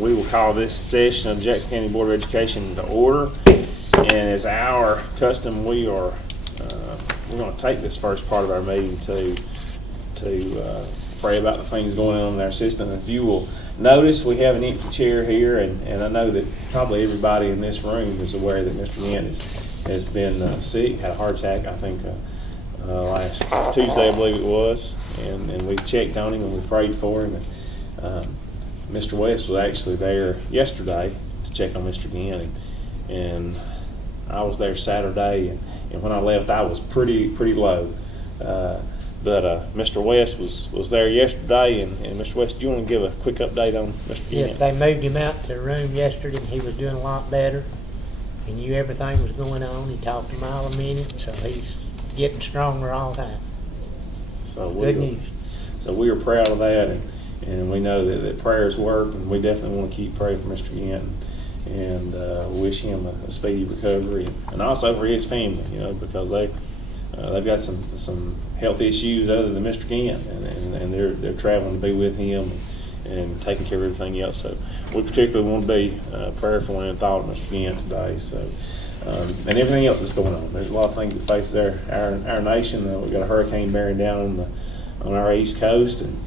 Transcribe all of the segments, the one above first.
We will call this session of the Jackson County Board of Education to order. And as our custom, we're going to take this first part of our meeting to pray about the things going on in our system. If you will notice, we have an empty chair here, and I know that probably everybody in this room is aware that Mr. Yant has been sick, had a heart attack, I think, last Tuesday, I believe it was, and we checked on him and we prayed for him. And Mr. West was actually there yesterday to check on Mr. Yant, and I was there Saturday, and when I left, I was pretty low. But Mr. West was there yesterday, and Mr. West, do you want to give a quick update on Mr. Yant? Yes, they moved him out to the room yesterday, and he was doing a lot better. He knew everything was going on. He talked a mile a minute, so he's getting stronger all the time. So Good news. So we are proud of that, and we know that prayers work, and we definitely want to keep praying for Mr. Yant and wish him a speedy recovery, and also for his family, because they've got some health issues other than Mr. Yant, and they're traveling to be with him and taking care of everything else. So we particularly want to be prayerful and thought of Mr. Yant today. So and everything else that's going on. There's a lot of things that faces our nation. We've got a hurricane bearing down on our east coast, and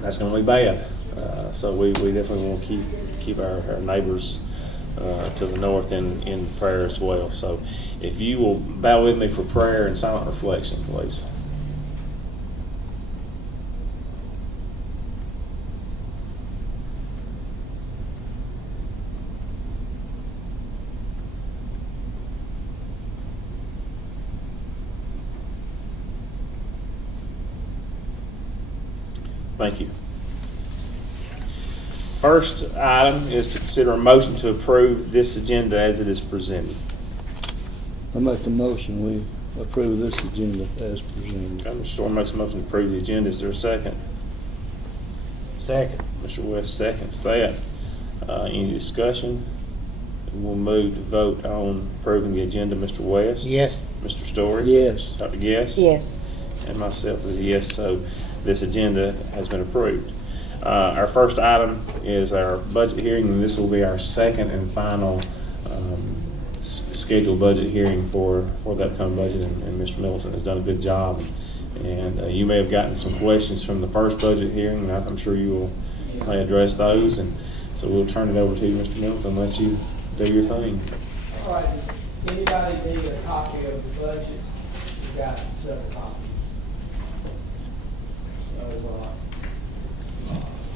that's going to be bad. So we definitely want to keep our neighbors to the north in prayer as well. So if you will bow with me for prayer and silent reflection, please. Thank you. First item is to consider a motion to approve this agenda as it is presented. I make the motion, we approve this agenda as presented. Okay, Mr. Storm makes a motion to approve the agenda. Is there a second? Second. Mr. West seconds that. Any discussion? We'll move to vote on approving the agenda. Mr. West? Yes. Mr. Story? Yes. Dr. Guess? Yes. And myself is a yes, so this agenda has been approved. Our first item is our budget hearing, and this will be our second and final scheduled budget hearing for the upcoming budget, and Mr. Middleton has done a good job. And you may have gotten some questions from the first budget hearing, and I'm sure you may address those. And so we'll turn it over to you, Mr. Middleton, and let you do your thing. All right, does anybody need a copy of the budget? We got several copies. So,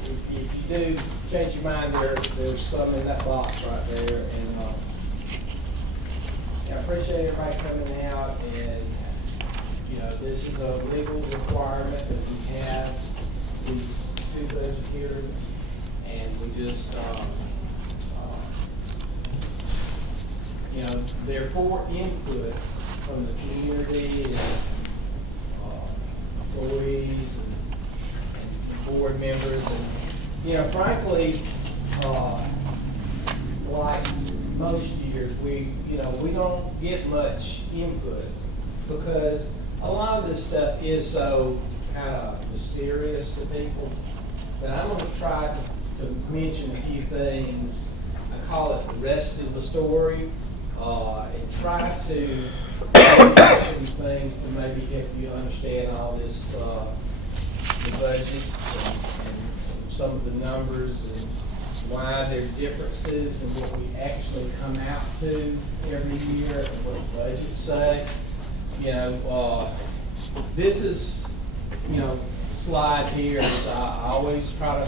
if you do change your mind, there's some in that box right there, and I appreciate everybody coming out, and this is a legal requirement that we have these two budget hearings, and we just they're for input from the community and employees and board members, and frankly, like most years, we don't get much input because a lot of this stuff is so kind of mysterious to people that I'm going to try to mention a few things. I call it the rest of the story, and try to some things to maybe help you understand all this, the budget and some of the numbers and why there's differences in what we actually come out to every year and what the budgets say. This is, slide here is I always try to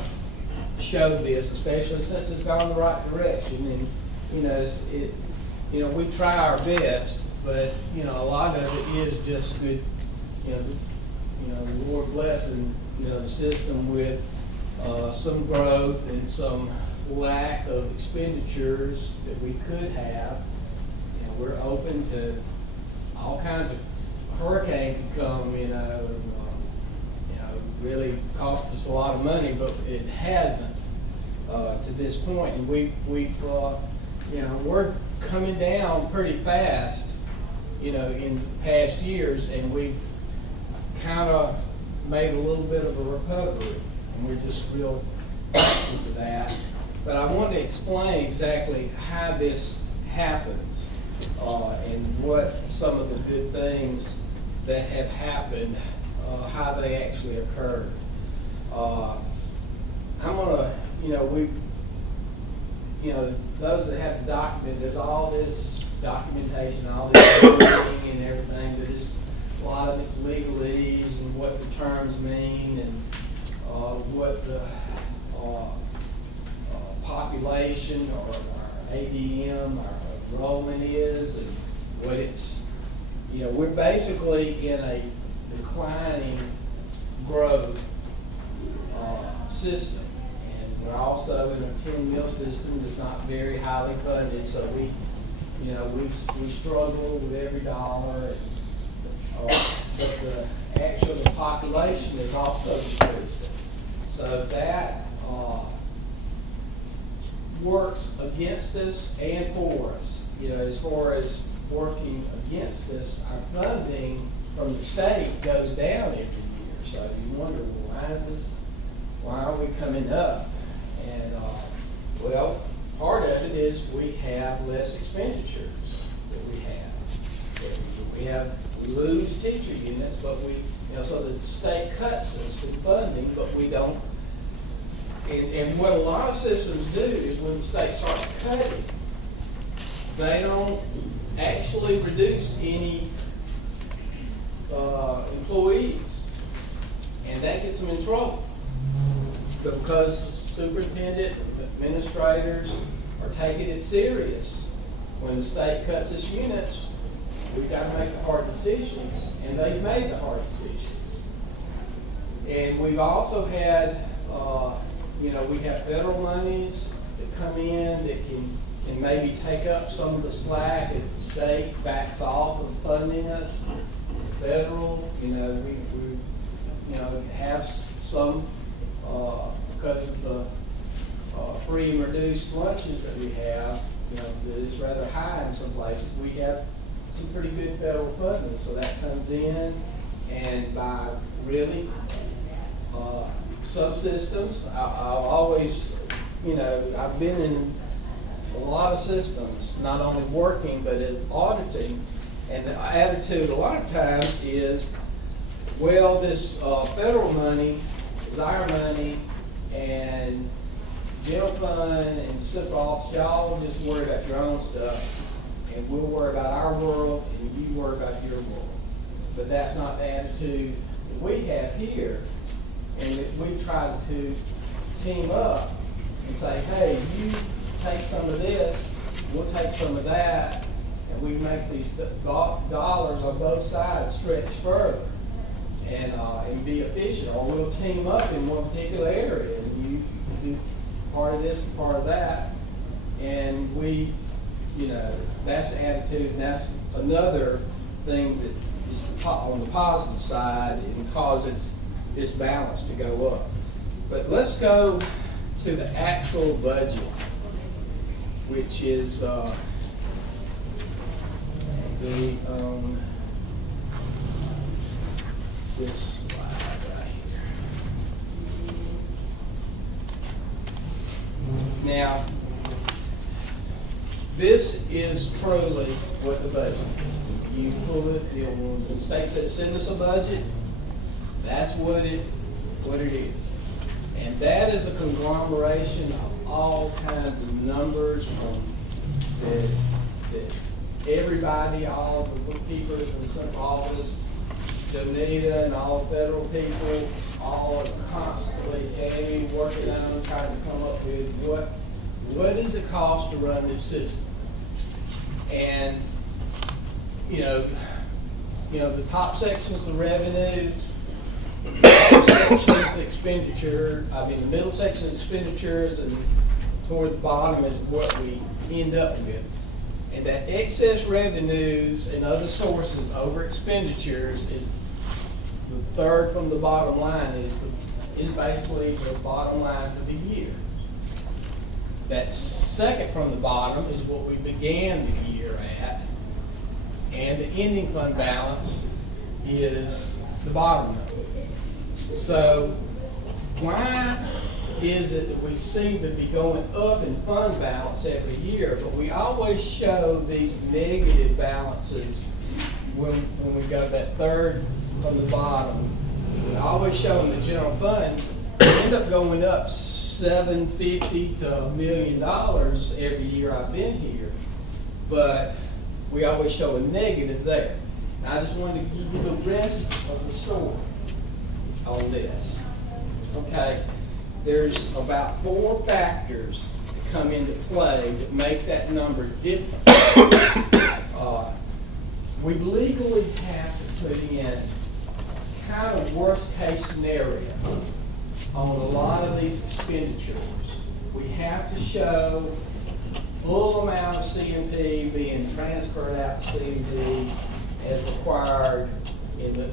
show this, especially since it's gone the right direction. And we try our best, but a lot of it is just good. The Lord blessing the system with some growth and some lack of expenditures that we could have. We're open to all kinds of hurricane could come, really cost us a lot of money, but it hasn't to this point. And we're coming down pretty fast, in past years, and we've kind of made a little bit of a recovery, and we're just real thankful for that. But I want to explain exactly how this happens, and what some of the good things that have happened, how they actually occurred. I'm gonna, those that have the document, there's all this documentation, all this wording and everything, but it's, a lot of it's legalese and what the terms mean and what the population or ADM, our enrollment is, and what it's, we're basically in a declining growth system. And we're also in a 10-mill system that's not very highly funded, so we struggle with every dollar. But the population is also decreasing. So that works against us and for us. As far as working against us, our funding from the state goes down every year. So you wonder, well, why are we coming up? And well, part of it is we have less expenditures that we have. We lose teacher units, but so the state cuts us in funding, but we don't. And what a lot of systems do is when the state starts cutting, they don't actually reduce any employees, and that gets them in trouble. But because the superintendent, administrators are taking it serious, when the state cuts its units, we've got to make the hard decisions, and they've made the hard decisions. And we've also had, we have federal monies that come in that can maybe take up some of the slack as the state backs off of funding us. Federal, we have some, because of the free and reduced lunches that we have, that is rather high in some places. We have some pretty good federal funding, so that comes in, and by really subsystems, I'll always, I've been in a lot of systems, not only working, but in auditing, and the attitude a lot of times is, well, this federal money is our money, and general fund and central office, y'all just worry about your own stuff, and we'll worry about our world, and you worry about your world. But that's not the attitude that we have here, and that we try to team up and say, hey, you take some of this, we'll take some of that, and we make these dollars on both sides stretch further and be efficient. Or we'll team up in one particular area, and you do part of this and part of that, and we, that's the attitude, and that's another thing that is on the positive side and causes this balance to go up. But let's go to the actual budget, which is this slide right here. Now, this is truly what the budget. You pull it, when the state says send us a budget, that's what it is. And that is a conglomeration of all kinds of numbers from that everybody, all the bookkeepers and central office, Jonita and all the federal people, all are constantly working on trying to come up with what does it cost to run this system. And the top sections of revenues, the top sections expenditure, the middle section is expenditures, and toward the bottom is what we end up with. And that excess revenues and other sources over expenditures is the third from the bottom line, is basically the bottom line for the year. That second from the bottom is what we began the year at, and the ending fund balance is the bottom number. So why is that we seem to be going up in fund balance every year, but we always show these negative balances when we go that third from the bottom. We always show in the general fund, we end up going up $750 to $1 million every year I've been here, but we always show a negative there. And I just wanted to give you the rest of the story on this. Okay, there's about 4 factors that come into play that make that number different. We legally have to put in kind of worst case scenario on a lot of these expenditures. We have to show full amount of CMP being transferred out to CMP as required in the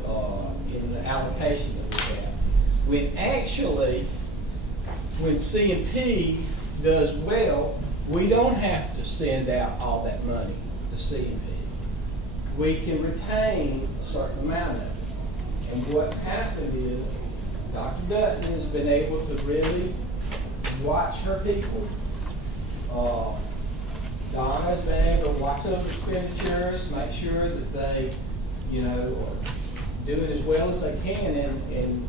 allocation that we have. When actually, when CMP does well, we don't have to send out all that money to CMP. We can retain a certain amount of it. And what's happened is Dr. Dutton has been able to really watch her people. Donna's been able to watch those expenditures, make sure that they, are doing as well as they can, and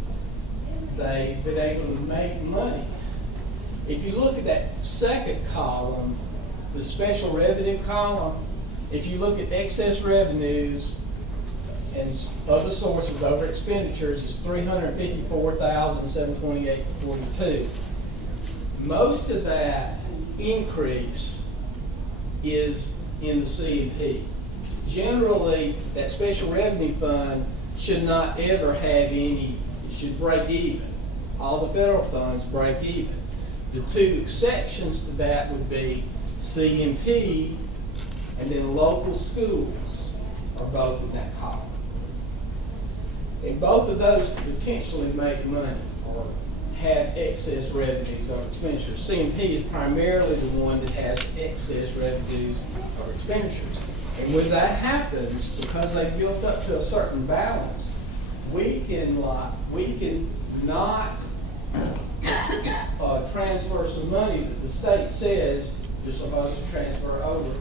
they've been able to make money. If you look at that second column, the special revenue column, if you look at excess revenues and other sources over expenditures, it's $354,728.42. Most of that increase is in the C&P. Generally, that special revenue fund should not ever have any, it should break even. All the federal funds break even. The 2 exceptions to that would be C&P and then local schools are both in that column. And both of those could potentially make money or have excess revenues or expenditures. C&P is primarily the one that has excess revenues or expenditures. And when that happens, because they built up to a certain balance, we can not transfer some money that the state says you're supposed to transfer over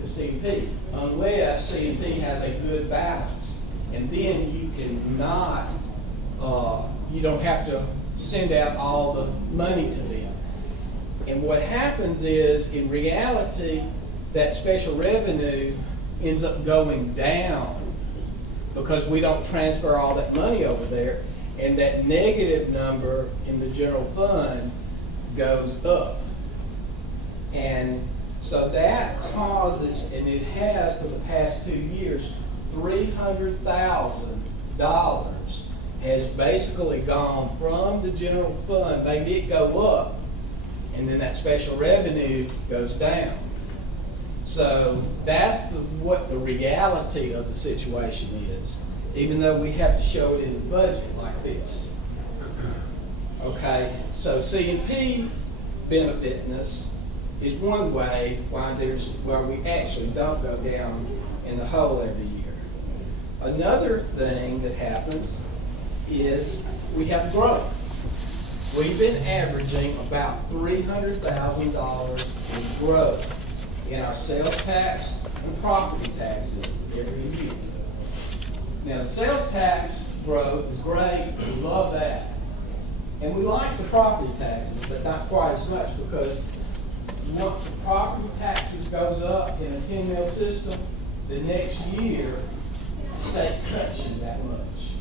to C&P, unless C&P has a good balance. And then you cannot, you don't have to send out all the money to them. And what happens is, in reality, that special revenue ends up going down because we don't transfer all that money over there, and that negative number in the general fund goes up. And so that causes, and it has for the past 2 years, $300,000 has basically gone from the general fund. They did go up, and then that special revenue goes down. So that's what the reality of the situation is, even though we have to show it in the budget like this. Okay, so C&P benefiting us is one way why we actually don't go down in the hole every year. Another thing that happens is we have growth. We've been averaging about $300,000 in growth in our sales tax and property taxes every year. Now, the sales tax growth is great. We love that. And we like the property taxes, but not quite as much, because once the property taxes goes up in a 10-mil system, the next year, the state cuts you that much.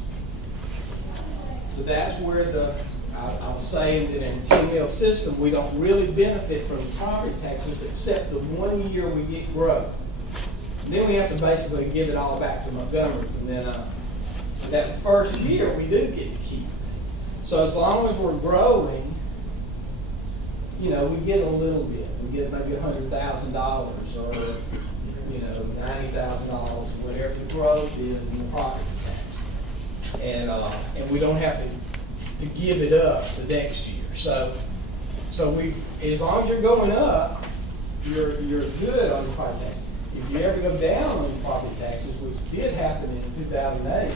So that's where I was saying that in a 10-mil system, we don't really benefit from the property taxes except the 1 year we get growth. And then we have to basically give it all back to Montgomery. And then that first year, we do get to keep it. So as long as we're growing, we get a little bit. We get maybe $100,000 or, $90,000, whatever the growth is in the property tax. And we don't have to give it up the next year. So we, as long as you're going up, you're good on your property tax. If you ever go down on your property taxes, which did happen in 2008,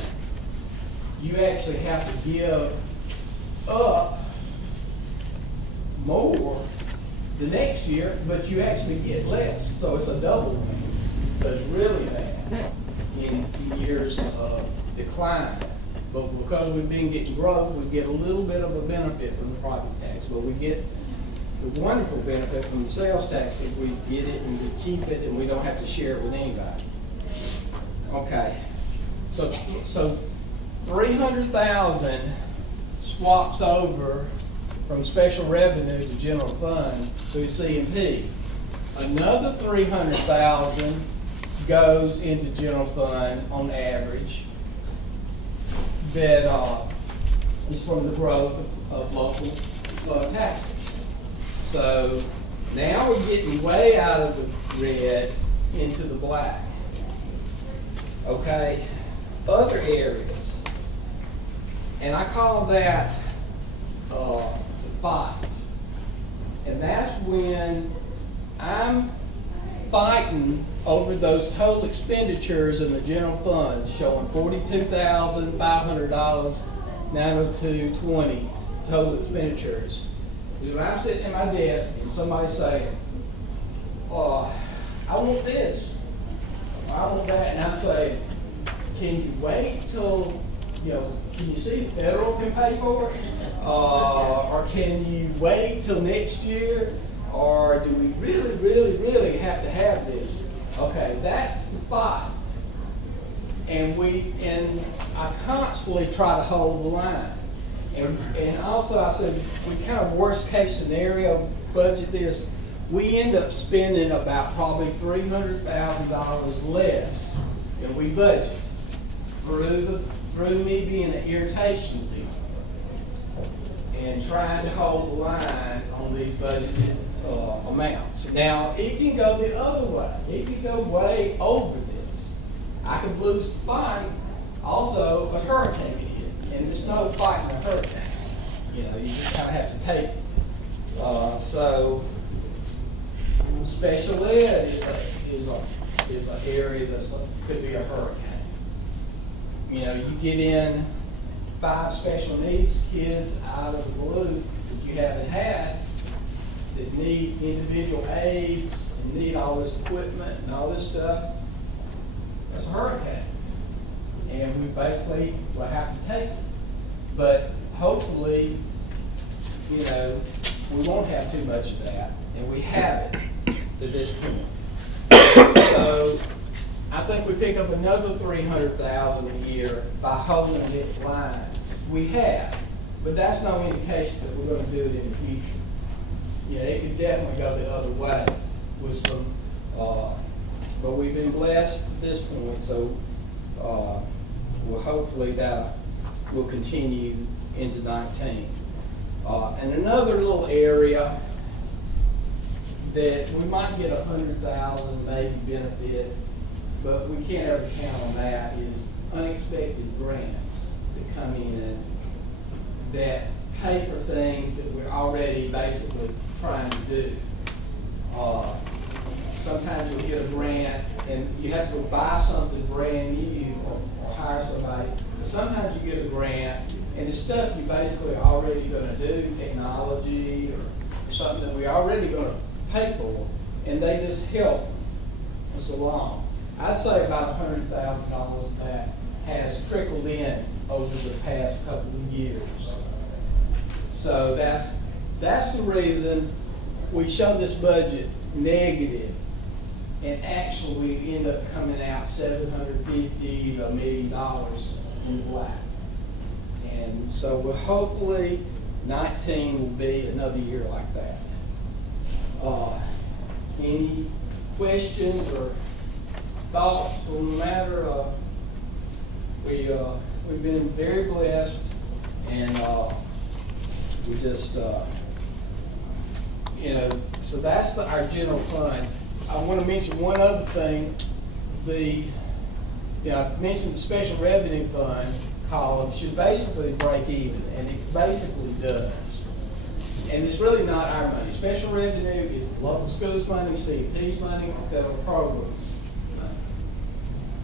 you actually have to give up more the next year, but you actually get less, so it's a double win. So it's really bad in years of decline. But because we've been getting growth, we get a little bit of a benefit from the property tax, but we get the wonderful benefit from the sales tax if we get it and we keep it and we don't have to share it with anybody. Okay, so 300,000 swaps over from special revenue to general fund through C&P. Another 300,000 goes into general fund on average. That is from the growth of local taxes. So now we're getting way out of the red into the black. Okay, other areas, and I call that the fight. And that's when I'm fighting over those total expenditures in the general fund, showing $42,500, 902.20 total expenditures. Because when I'm sitting at my desk and somebody's saying, I want this, I want that, and I'm saying, can you wait till, can you see the federal can pay for it? Or can you wait till next year? Or do we really, really, really have to have this? Okay, that's the fight. And I constantly try to hold the line. And also I said, we kind of worst case scenario budget this, we end up spending about probably $300,000 less than we budget through me being an irritation deal and trying to hold the line on these budgeted amounts. Now, it can go the other way. It can go way over this. I could lose the fight. Also, a hurricane can hit, and there's no fighting a hurricane. You just kind of have to take it. So, special ed is an area that could be a hurricane. You get in 5 special needs kids out of the blue that you haven't had, that need individual aids and need all this equipment and all this stuff. That's a hurricane. And we basically will have to take it. But hopefully, we won't have too much of that, and we have it to this point. So I think we pick up another $300,000 a year by holding this line. We have, but that's no indication that we're going to do it in the future. It could definitely go the other way with some, but we've been blessed at this point, so well, hopefully that will continue into 19. And another little area that we might get 100,000 maybe benefit, but we can't ever count on that, is unexpected grants that come in that pay for things that we're already basically trying to do. Sometimes you'll get a grant and you have to go buy something brand new or hire somebody. But sometimes you get a grant and it's stuff you basically are already going to do, technology or something that we're already going to pay for, and they just help us along. I'd say about $100,000 that has trickled in over the past couple of years. So that's the reason we show this budget negative, and actually we end up coming out $750 to $1 million in the black. And so hopefully 19 will be another year like that. Any questions or thoughts on the matter? We've been very blessed, and we just, so that's our general fund. I want to mention one other thing. I mentioned the special revenue fund column should basically break even, and it basically does. And it's really not our money. Special revenue is local schools money, CP's money, federal programs money.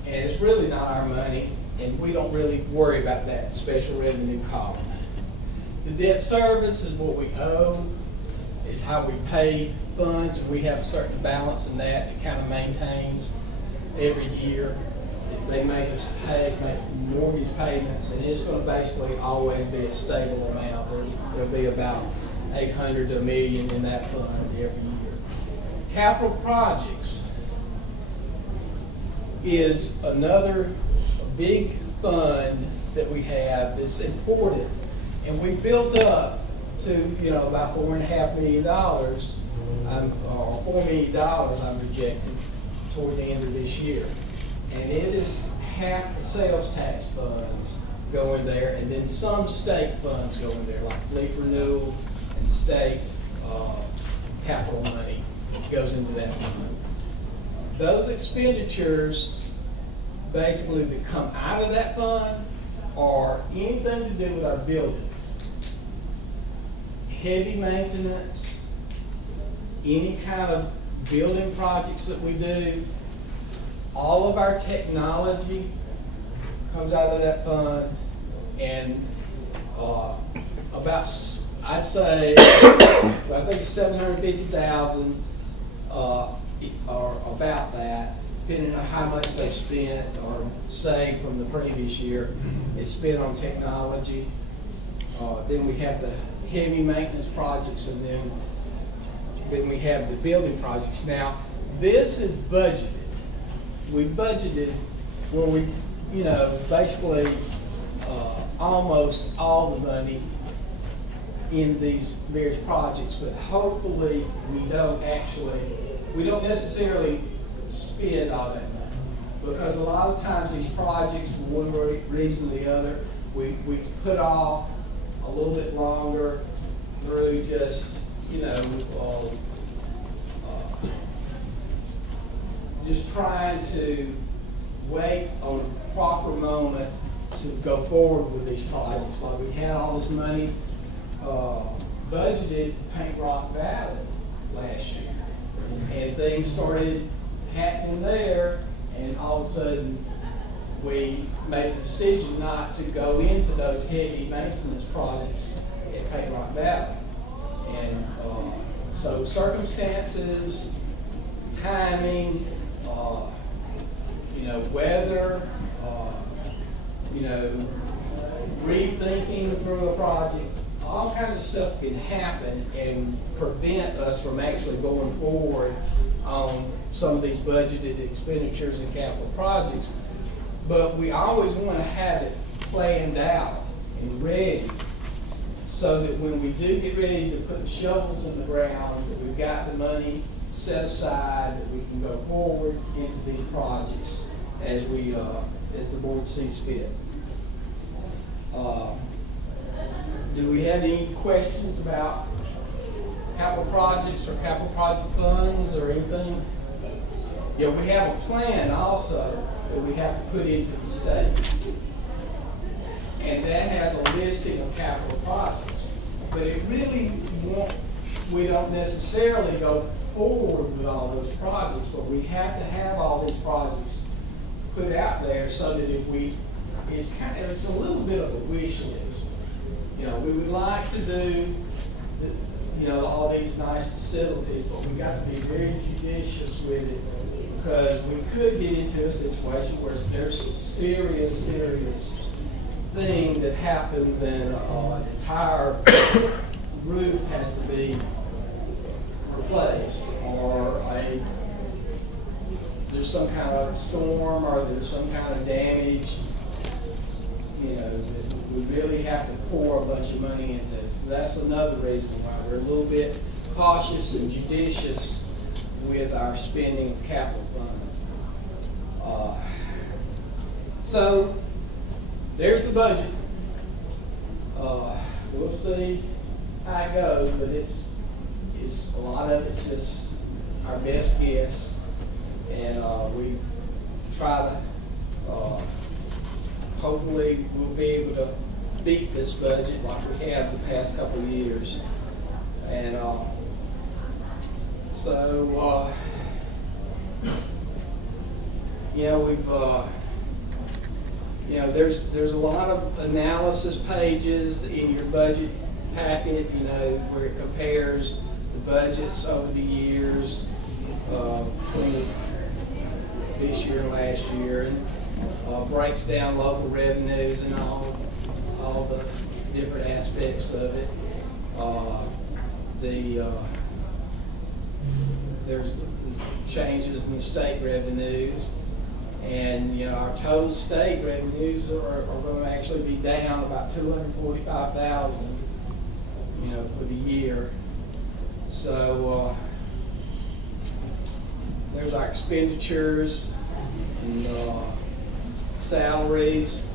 And it's really not our money, and we don't really worry about that special revenue column. The debt service is what we owe is how we pay funds. We have a certain balance in that it kind of maintains every year. They make us make mortgage payments, and it's gonna basically always be a stable amount. There'll be about 800 to $1 million in that fund every year. Capital projects is another big fund that we have that's important, and we built up to, about $4.5 million, or $4 million I'm projecting toward the end of this year. And it is half the sales tax funds go in there, and then some state funds go in there, like fleet renewal and state capital money goes into that fund. Those expenditures basically that come out of that fund are anything to do with our buildings. Heavy maintenance, any kind of building projects that we do, all of our technology comes out of that fund, and about, I'd say, I think 750,000 or about that, depending on how much they've spent or saved from the previous year, is spent on technology. Then we have the heavy maintenance projects, and then we have the building projects. Now, this is budgeted. We budgeted where we, basically almost all the money in these various projects, but hopefully we don't necessarily spend all that money. Because a lot of times these projects, for one reason or the other, we put off a little bit longer through just, just trying to wait on a proper moment to go forward with these projects. Like we had all this money budgeted for Paint Rock Valley last year, and things started happening there, and all of a sudden we made the decision not to go into those heavy maintenance projects at Paint Rock Valley. And so circumstances, timing, weather, rethinking through a project, all kinds of stuff can happen and prevent us from actually going forward on some of these budgeted expenditures and capital projects. But we always want to have it planned out and ready, so that when we do get ready to put the shovels in the ground, that we've got the money set aside, that we can go forward into these projects as the board sees fit. Do we have any questions about capital projects or capital project funds or anything? Yeah, we have a plan also that we have to put into the state. And that has a listing of capital projects. But it really we don't necessarily go forward with all those projects, but we have to have all these projects put out there so that it's a little bit of a wish list. We would like to do all these nice facilities, but we got to be very judicious with it, because we could get into a situation where there's some serious thing that happens and an entire roof has to be replaced, or there's some kind of storm, or there's some kind of damage, that we really have to pour a bunch of money into it. So that's another reason why we're a little bit cautious and judicious with our spending of capital funds. So there's the budget. We'll see how it goes, but it's a lot of it's just our best guess, and we try to hopefully we'll be able to beat this budget like we have the past couple of years. And we've there's a lot of analysis pages in your budget packet, where it compares budgets over the years, between this year and last year, and breaks down local revenues and all the different aspects of it. There's changes in the state revenues, and our total state revenues are going to actually be down about $245,000, for the year. So there's our expenditures and salaries.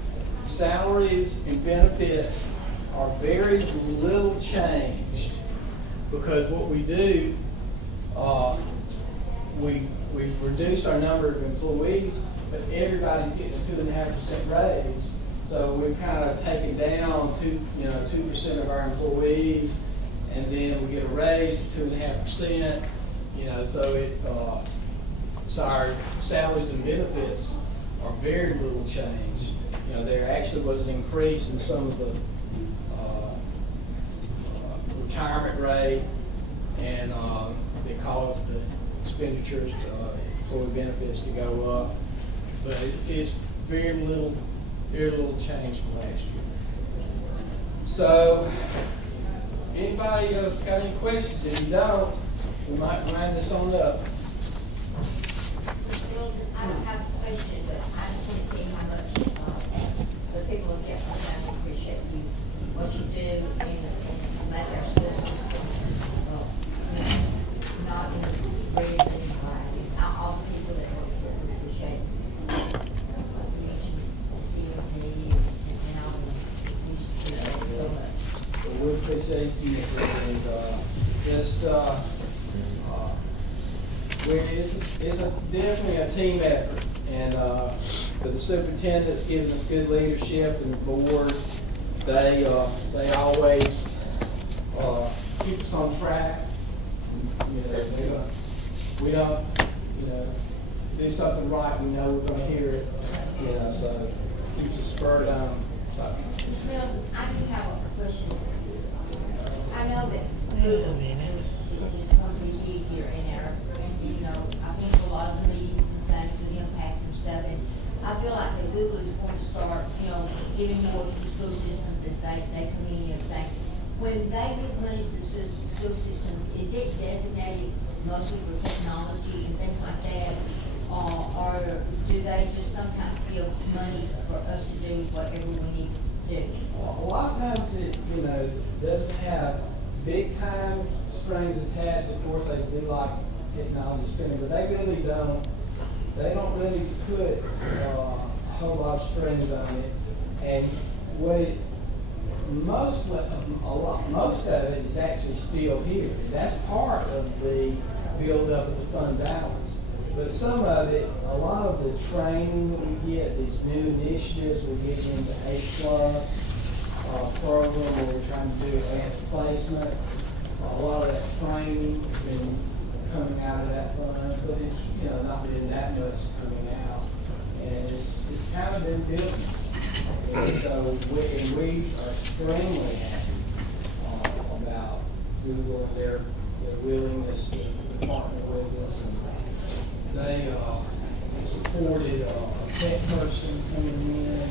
Salaries and benefits are very little changed, because what we do, we reduce our number of employees, but everybody's getting a 2.5% raise. So we've kind of taken down 2% of our employees, and then we get a raise of 2.5%. So our salaries and benefits are very little changed. There actually was an increase in some of the retirement rate, and it caused the expenditures, employee benefits to go up. But it's very little change from last year. So, anybody else got any questions? If you don't, we might wind this on up. I don't have a question, but I just want to tell you how much the people of Jackson County appreciate you, what you do in make our school system not in a very good environment. All the people that work here appreciate like you mentioned the CMP and all the we appreciate it so much. Well, we appreciate you, and it's definitely a team effort, and the superintendent's giving us good leadership, and the board, they always keep us on track. We don't do something right, we know we're gonna hear it, so it keeps us spurred on. So. Well, I do have a question. I know that Google is going to be big here in our, I think a lot of the meetings and things with impact and stuff, and I feel like that Google is going to start, giving more to the school systems as they come in and everything. When they give money to the school systems, is it designated mostly for technology and things like that? Or do they just sometimes give money for us to do whatever we need to do? A lot of times it, doesn't have big time strings attached. Of course, they do like technology spending, but they really don't. They don't really put a whole lot of strings on it. And most of it is actually still here. That's part of the build up of the fund balance. But some of it, a lot of the training that we get, these new initiatives, we get into A+ program where we're trying to do advanced placement. A lot of that training has been coming out of that fund, but it's not been that much coming out, and it's kind of been building. And so we are extremely happy about Google and their willingness to partner with us, and they supported a tech person coming in, and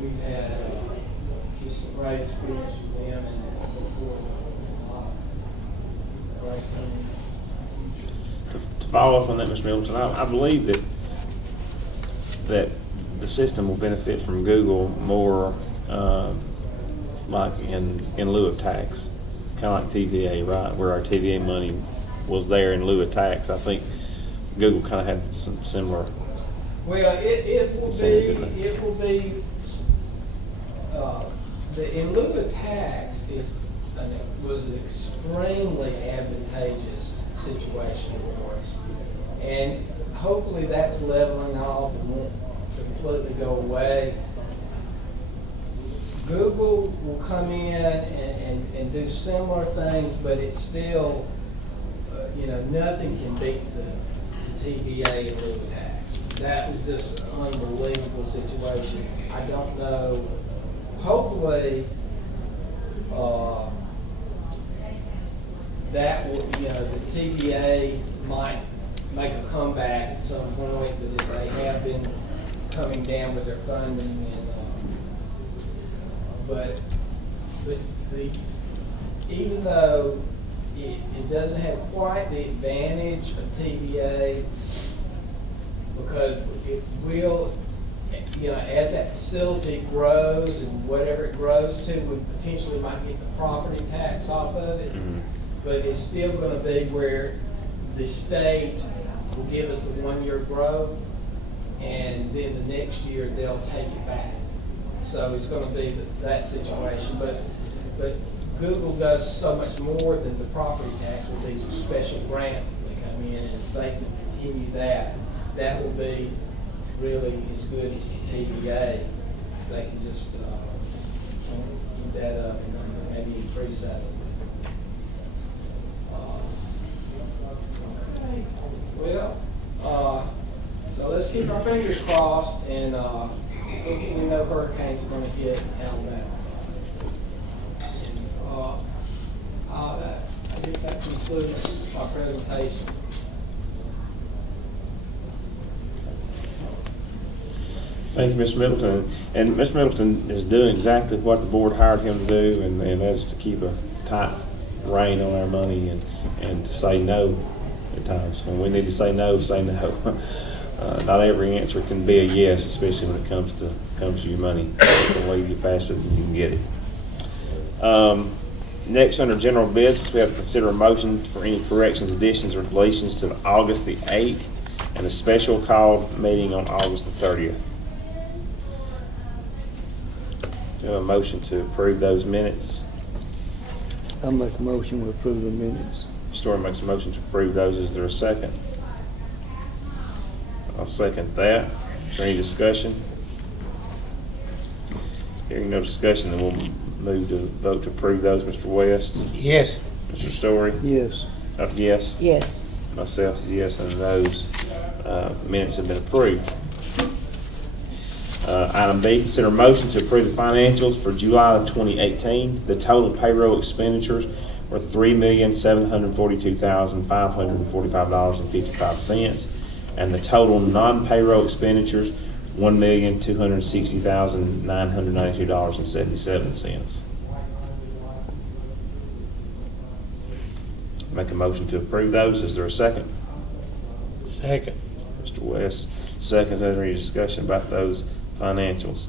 we've had just a great experience with them, and look forward to a lot of great things. To follow up on that, Mr. Middleton, I believe that the system will benefit from Google more, like in lieu of tax, kind of like TVA, right? Where our TVA money was there in lieu of tax. I think Google kind of had some similar. Well, it will be the in lieu of tax was an extremely advantageous situation for us, and hopefully that's leveling off and won't completely go away. Google will come in and do similar things, but it's still, nothing can beat the TVA in lieu of tax. That was just an unbelievable situation. I don't know, hopefully, down with their funding and, but even though it doesn't have quite the advantage of TVA, because it will, you know, as that facility grows and whatever it grows to, we potentially might get the property tax off of it. Mhm. But it's still gonna be where the state will give us the 1-year growth, and then the next year they'll take it back. So it's gonna be that situation, but Google does so much more than the property tax with these special grants that they come in, and if they can continue that, that will be really as good as the TVA. If they can just, keep that up and maybe increase that a little bit. Well, so let's keep our fingers crossed, and we know hurricanes are gonna hit Alabama. And, I guess that concludes my presentation. Thank you, Mr. Middleton. And Mr. Middleton is doing exactly what the board hired him to do, and that's to keep a tight rein on our money and to say no at times. When we need to say no, say no. Not every answer can be a yes, especially when it comes to your money. It'll leave you faster than you can get it. Next, under general business, we have to consider a motion for any corrections, additions, or deletions to August the 8th and a special called meeting on August the 30th. Do you have a motion to approve those minutes? I'll make a motion to approve the minutes. Story makes a motion to approve those. Is there a second? I'll second that. Is there any discussion? Hearing no discussion, then we'll move to vote to approve those. Mr. West? Yes. Mr. Story? Yes. Yes. Yes. Myself is yes, and those minutes have been approved. Item B, consider a motion to approve the financials for July of 2018. The total payroll expenditures were $3,742,545.55, and the total non-payroll expenditures $1,260,992.77. Make a motion to approve those. Is there a second? Second. Mr. West seconds. Is there any discussion about those financials?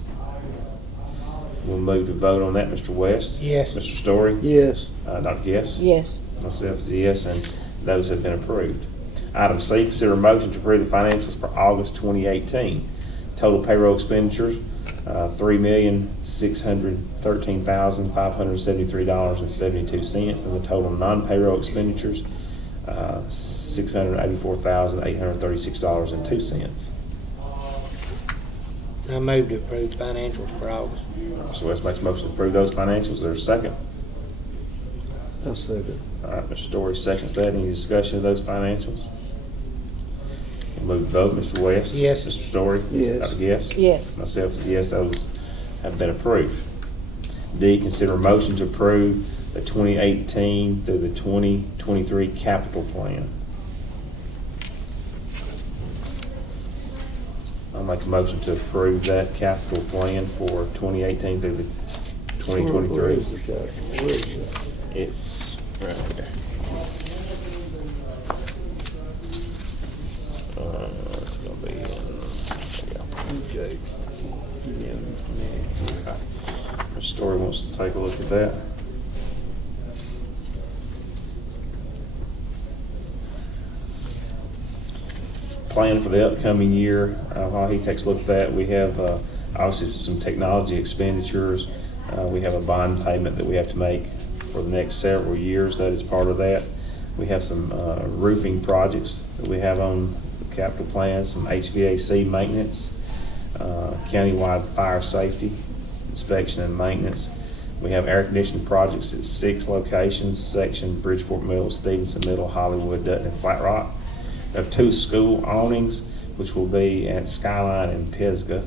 We'll move to vote on that. Mr. West? Yes. Mr. Story? Yes. Dr. Guess? Yes. Myself is a yes, and those have been approved. Item C, consider a motion to approve the financials for August 2018. Total payroll expenditures, $3,613,573.72, and the total non-payroll expenditures, $684,836.02. I move to approve financials for August. Mr. West makes a motion to approve those financials. There's a second. I'll second. All right, Mr. Story seconds that. Any discussion of those financials? We'll move to vote. Mr. West? Yes. Mr. Story? Yes. Dr. Guess? Yes. Myself is a yes, those have been approved. D, consider a motion to approve the 2018 through the 2023 capital plan. I'll make a motion to approve that capital plan for 2018 through the Where 2023. is the capital? Where is that? It's right there. It's gonna be in, Okay. Mr. Story wants to take a look at that. Plan for the upcoming year, while he takes a look at that, we have obviously some technology expenditures. We have a bond payment that we have to make for the next several years. That is part of that. We have some roofing projects that we have on the capital plan, some HVAC maintenance, countywide fire safety, inspection and maintenance. We have air conditioning projects at 6 locations: Section, Bridgeport Middle, Stevenson Middle, Hollywood, Dutton, and Flat Rock. We have 2 school awnings, which will be at Skyline and Pisgah.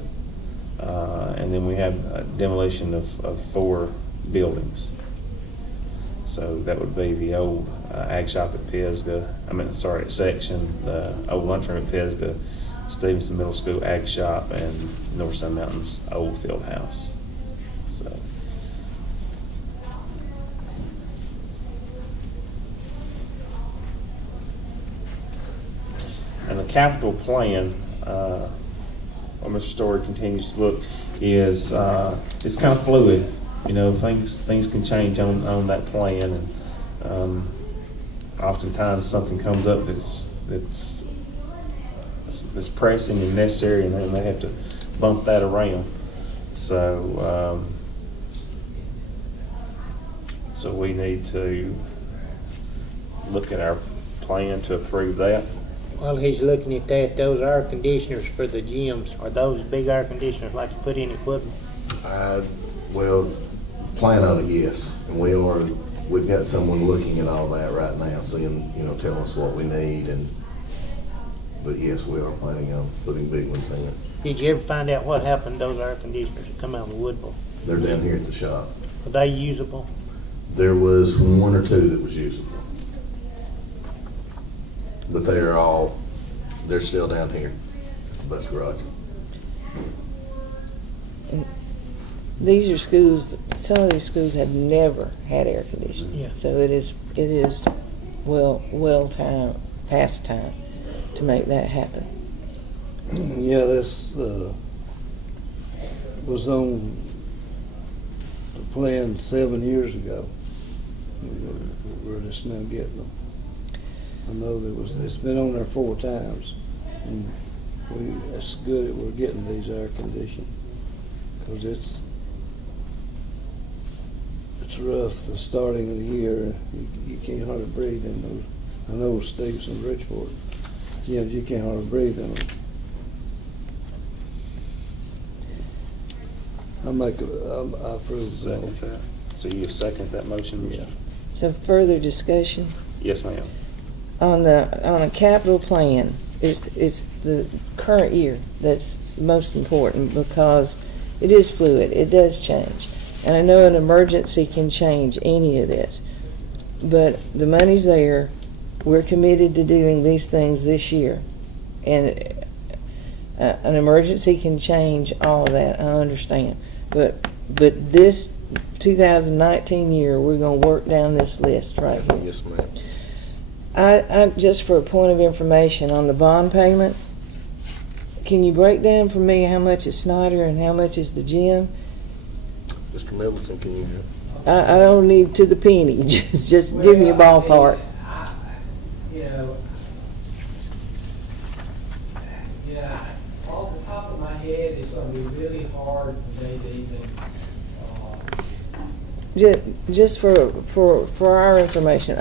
And then we have demolition of 4 buildings. So that would be the old ag shop at Pisgah, at Section, the old lunchroom at Pisgah, Stevenson Middle School Ag Shop and North Sun Mountains Old Field House. So. And the capital plan, while Mr. Story continues to look, is, it's kind of fluid. You know, things can change on that plan, and oftentimes something comes up that's pressing and necessary, and then they have to bump that around. So, so we need to look at our plan to approve that. While he's looking at that, those air conditioners for the gyms, are those big air conditioners like to put in equipment? Well, plan on it, yes. And we've got someone looking at all that right now, seeing, telling us what we need, but yes, we are planning on putting big ones in. Did you ever find out what happened to those air conditioners that come out of Woodville? They're down here at the shop. Are they usable? There was one or two that was usable. But they're still down here at the bus garage. These are schools, some of these schools have never had air conditioning. Yeah. So it is past time to make that happen. Yeah, this, was on the plan 7 years ago. We're just now getting them. I know it's been on there 4 times, and it's good that we're getting these air conditioned, because it's rough, the starting of the year. You can't hardly breathe in those. I know Stevenson, Bridgeport, you can't hardly breathe in them. I approve Second that. that. So you second that motion? Mr.? Yeah. So further discussion Yes, ma'am. on a capital plan, it's the current year that's most important, because it is fluid, it does change. And I know an emergency can change any of this, but the money's there. We're committed to doing these things this year, and an emergency can change all of that. I understand, but this 2019 year, we're going to work down this list right here. Yes, ma'am. I just for a point of information on the bond payment, can you break down for me how much is Snyder and how much is the gym? Mr. Middleton, can you help? I don't need to the penny. Just give me a ballpark. Off the top of my head, it's gonna be really hard for me to even, Just for our information,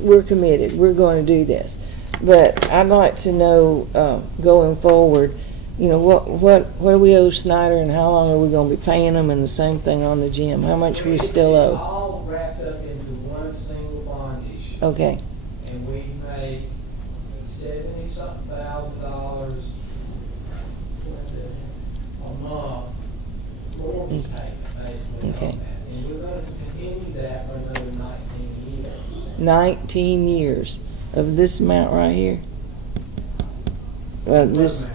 we're committed. We're going to do this, but I'd like to know going forward. What do we owe Snyder, and how long are we going to be paying them? And the same thing on the gym. How much we still It's owe? all wrapped up into one single bond issue. Okay. And we made $70-something thousand a month mortgage payment, basically, Okay. on that. And we're going to continue that for another 19 years. 19 years of this amount right here. This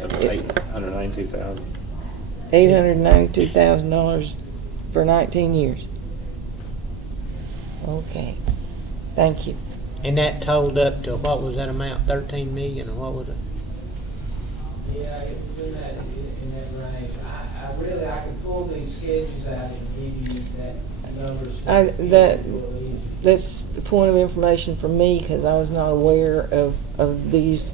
$892,000. $892,000 for 19 years. Okay. Thank you. And that totaled up to, what was that amount, 13 million, or what was it? Yeah, it was in that range. I could pull these schedules out and give you that numbers. That's a point of information for me, because I was not aware of these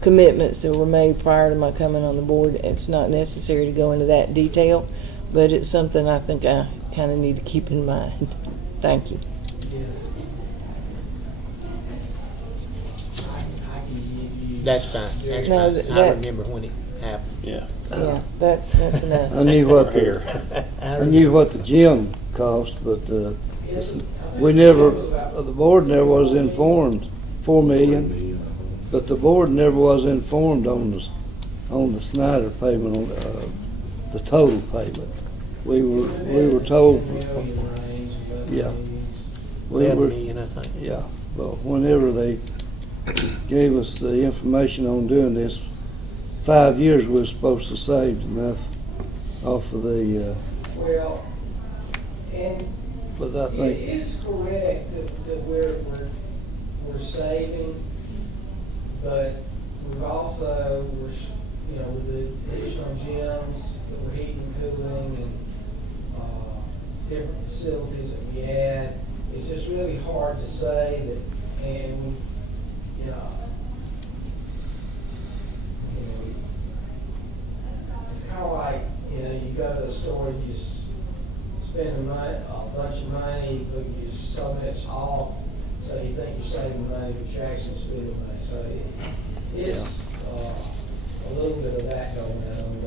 commitments that were made prior to my coming on the board. It's not necessary to go into that detail, but it's something I think I kind of need to keep in mind. Thank you. Yes. I can give you. That's fine, that's No, fine. I that- remember when it happened. Yeah. Yeah, that's enough. I knew what Right here. I knew what the gym cost, but the board never was informed. 4 million, but the board never was informed on the Snyder payment, on the total payment. We were told, Million range, 11 Yeah. millions. we 11 were, million, I think. yeah, but whenever they gave us the information on doing this, 5 years we're supposed to save enough off of the, Well, and but I it think, is correct that we're saving, but we've also, with the additional gyms that we're heating and cooling and, different facilities that we add, it's just really hard to say that, and we, it's kind of like, you go to the store, you spend a bunch of money, but you're so much off, so you think you're saving money, but you're actually spending money. So it's a little bit of that going on,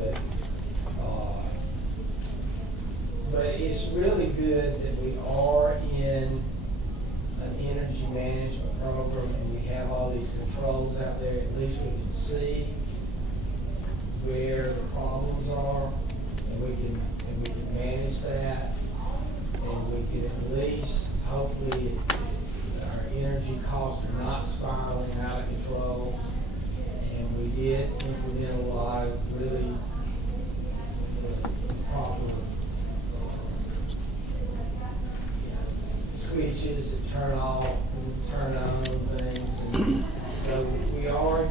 but it's really good that we are in an energy management program and we have all these controls out there. At least we can see where the problems are, and we can manage that, and we can at least, hopefully, our energy costs are not spiraling out of control. And we did implement a lot of really proper switches that turn off and turn on things, and so we are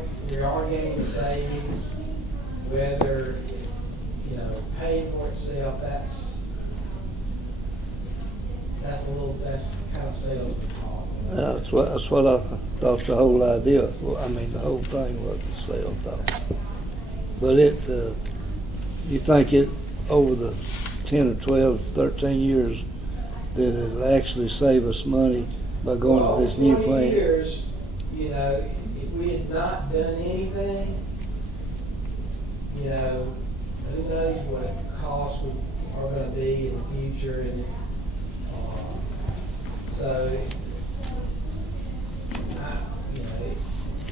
getting savings. Whether paying for itself, that's kind of sales talk. that's what I thought the whole idea, I mean, the whole thing was the sale talk. But you think it, over the 10 or 12, 13 years, that it'll actually save us money by going to this new 20 plan? years, if we had not done anything, who knows what costs are going to be in the future, and so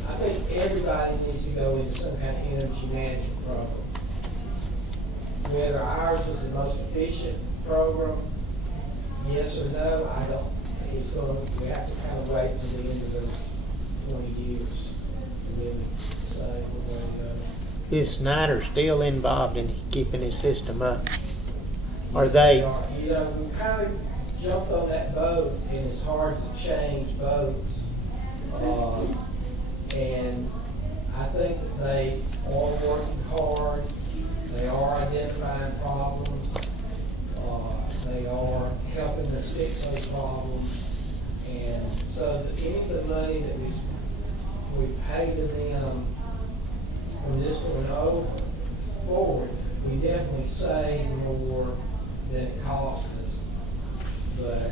I think everybody needs to go into some kind of energy management program. Whether ours is the most efficient program, yes or no, I don't. We have to kind of wait until the end of those 20 years to really say we're going to go. Is Snyder still involved in keeping his system up? Are they? We kind of jumped on that boat, and it's hard to change boats. And I think that they are working hard. They are identifying problems. They are helping us fix those problems. And so any of the money that we pay to them from this point forward, we definitely save more than it costs us. But,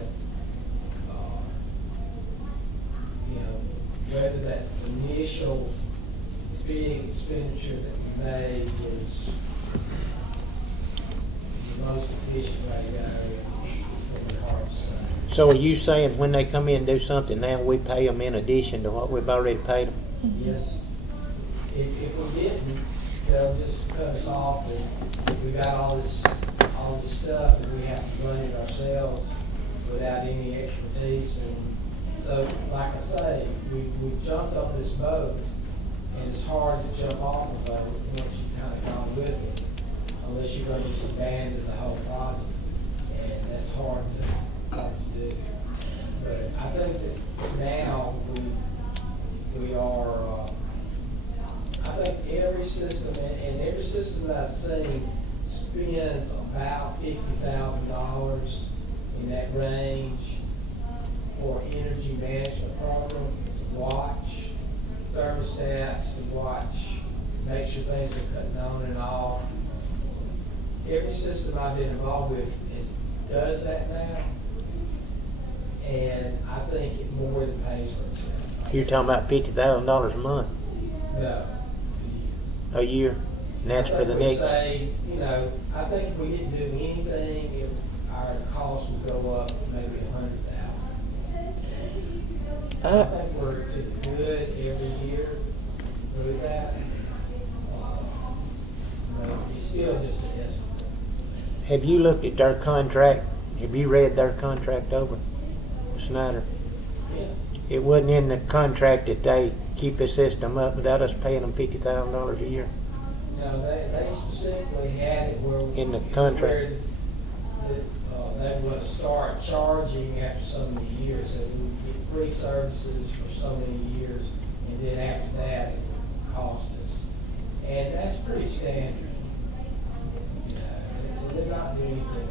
whether that initial big expenditure that we made was the most efficient way to go, it's going to be hard to say. So are you saying when they come in and do something now, we pay them in addition to what we've already paid them? Yes. If we didn't, they'll just cut us off, and we got all this stuff, and we have to run it ourselves without any expertise. And so, like I say, we jumped off this boat, and it's hard to jump off the boat once you've kind of gone with it, unless you're going to just abandon the whole project, and that's hard to do. But I think that now we are. I think every system, and every system that I've seen spends about $50,000 in that range for energy management program, to watch thermostats, to watch, make sure things are cutting on and off. Every system I've been involved with does that now, and I think it more than pays for itself. You're talking about $50,000 a month, No. a year, and that's for the next? Say, I think if we didn't do anything, our costs would go up maybe $100,000. I think we're to good every year through that. But it's still just an estimate. Have you looked at their contract? Have you read their contract over, Snyder? Yes. It wasn't in the contract that they keep the system up without us paying them $50,000 a year. No, they specifically had it where. In the contract. They would start charging after so many years, that we would get free services for so many years, and then after that, it would cost us. And that's pretty standard. They did not do anything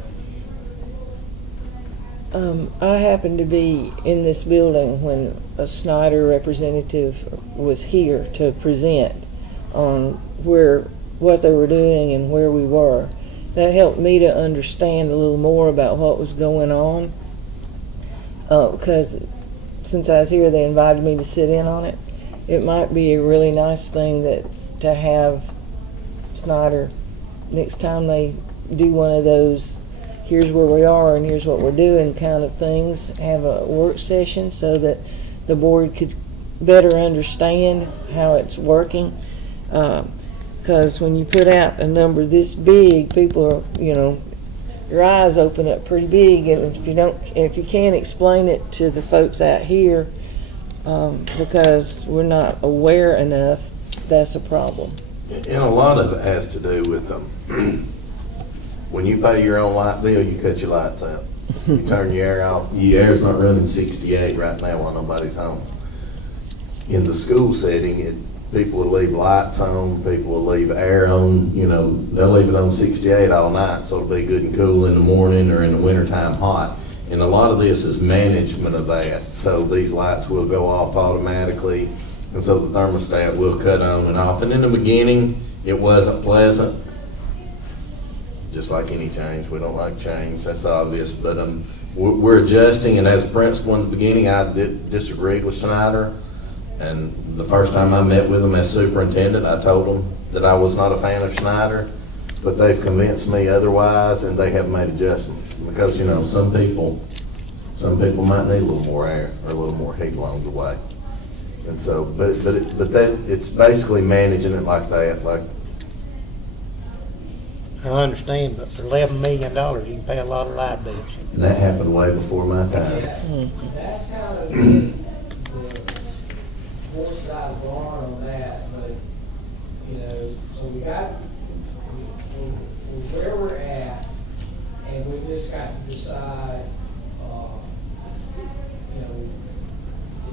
unusual. I happened to be in this building when a Snyder representative was here to present on what they were doing and where we were. That helped me to understand a little more about what was going on. Because since I was here, they invited me to sit in on it. It might be a really nice thing to have Snyder, next time they do one of those, here's where we are and here's what we're doing kind of things, have a work session so that the board could better understand how it's working. Because when you put out a number this big, people are, your eyes open up pretty big, and if you can't explain it to the folks out here, because we're not aware enough, that's a problem. And a lot of it has to do with when you pay your own light bill, you cut your lights out. You turn your air off. Your air's not running 68 right now while nobody's home. In the school setting, people will leave lights on, people will leave air on, they'll leave it on 68 all night, so it'll be good and cool in the morning, or in the wintertime hot. And a lot of this is management of that. So these lights will go off automatically, and so the thermostat will cut on and off. And in the beginning, it wasn't pleasant. Just like any change, we don't like change, that's obvious, but we're adjusting. And as a principal in the beginning, I disagreed with Snyder. And the first time I met with them as superintendent, I told them that I was not a fan of Snyder, but they've convinced me otherwise, and they have made adjustments. Because, some people might need a little more air or a little more heat along the way. And so, but it's basically managing it like that. Like, I understand, but for $11 million, you can pay a lot of light bills. and that happened way before my time. Yeah, that's kind of the horse that I've gone on that, but, so we got, we're where we're at, and we just got to decide,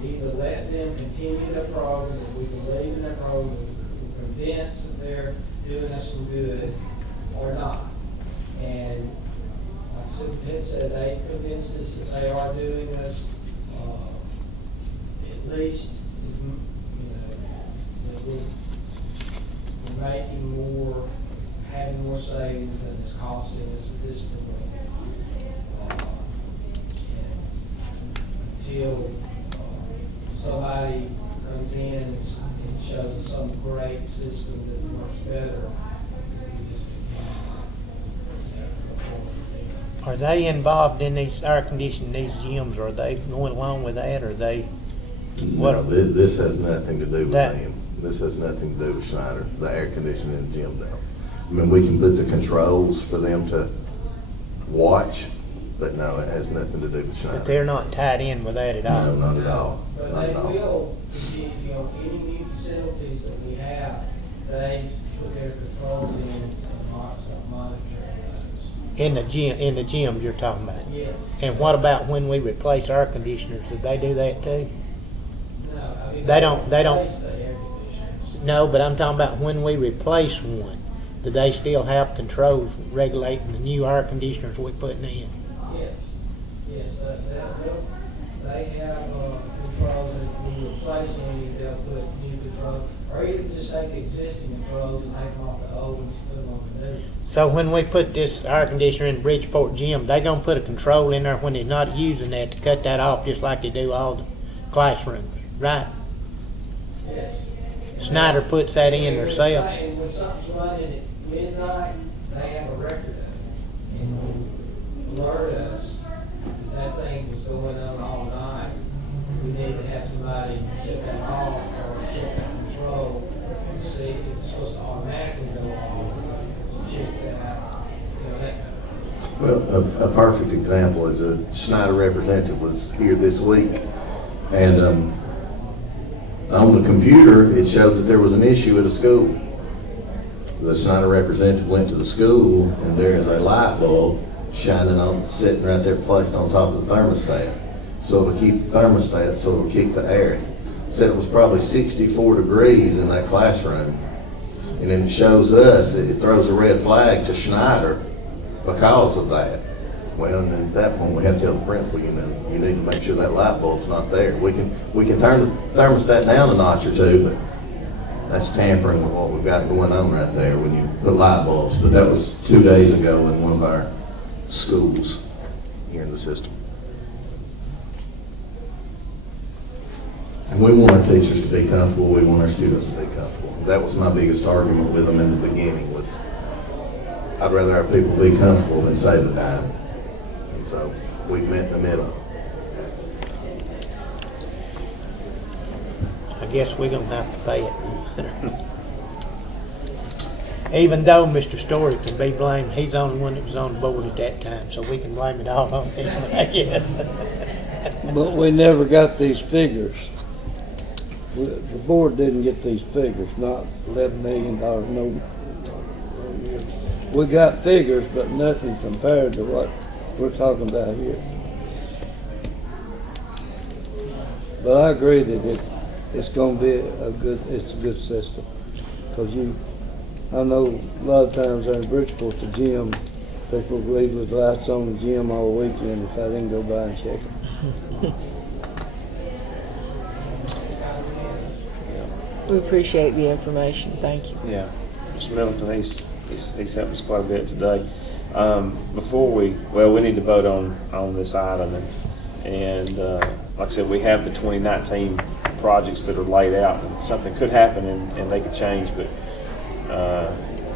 to either let them continue the program, if we believe in the program, we're convinced that they're doing us some good, or not. And like Superintendent said, they convinced us that they are doing us, at least, that we're making more, having more savings than it's costing us at this point. Until somebody comes in and shows us some great system that works better, we just continue. Are they involved in these air conditioning, these gyms? Are they going along with that, or are they? No, this has nothing to do with That- them. This has nothing to do with Schneider, the air conditioning in the gym now. I mean, we can put the controls for them to watch, but no, it has nothing to do with Schneider. But they're not tied in with that at all? No, not at all. But Not they at all. will, any new facilities that we have, they put their controls in and monitor those. In the gyms you're talking about? Yes. And what about when we replace air conditioners? Did they do that too? No, I mean. They don't- replace the air conditioners. No, but I'm talking about when we replace one. Do they still have controls regulating the new air conditioners we're putting in? Yes, they have controls that when you replace any, they'll put new controls, or even just take the existing controls and take them off the old ones and put them on the new. So when we put this air conditioner in Bridgeport Gym, they gonna put a control in there when they're not using that to cut that off just like they do all the classrooms, right? Yes. Snyder puts that in themselves. And when something's running at midnight, they have a record of it. And will alert us that thing was going on all night. We need to have somebody shut that off or check that control to see if it's supposed to automatically go off. Check that out, that kind of thing. Well, a perfect example is a Schneider representative was here this week, and on the computer, it showed that there was an issue at a school. the Snyder representative went to the school, and there is a light bulb shining on, sitting right there placed on top of the thermostat. So it'll keep the thermostat, so it'll keep the air. Said it was probably 64 degrees in that classroom. And then it shows us, it throws a red flag to Schneider because of that. Well, and then at that point, we have to tell the principal, you know, you need to make sure that light bulb's not there. We can turn the thermostat down a notch or two, but that's tampering with what we've got going on right there when you put light bulbs. But that was 2 days ago in one of our schools here in the system. And we want our teachers to be comfortable, we want our students to be comfortable. That was my biggest argument with them in the beginning was, I'd rather our people be comfortable than save a dime. And so we've met in the middle. I guess we're gonna have to pay it. Even though Mr. Story can be blamed, he's the only one that was on the board at that time, so we can blame it all on him, I guess. But we never got these figures. The board didn't get these figures, not $11 million, no. We got figures, but nothing compared to what we're talking about here. But I agree that it's gonna be it's a good system. Cause I know a lot of times there in Bridgeport, the gym, people leave the lights on the gym all weekend if I didn't go by and check it. We appreciate the information. Thank you. Yeah, Mr. Middleton, he's helped us quite a bit today. Before we need to vote on this item, and like I said, we have the 2019 projects that are laid out, and something could happen and they could change, but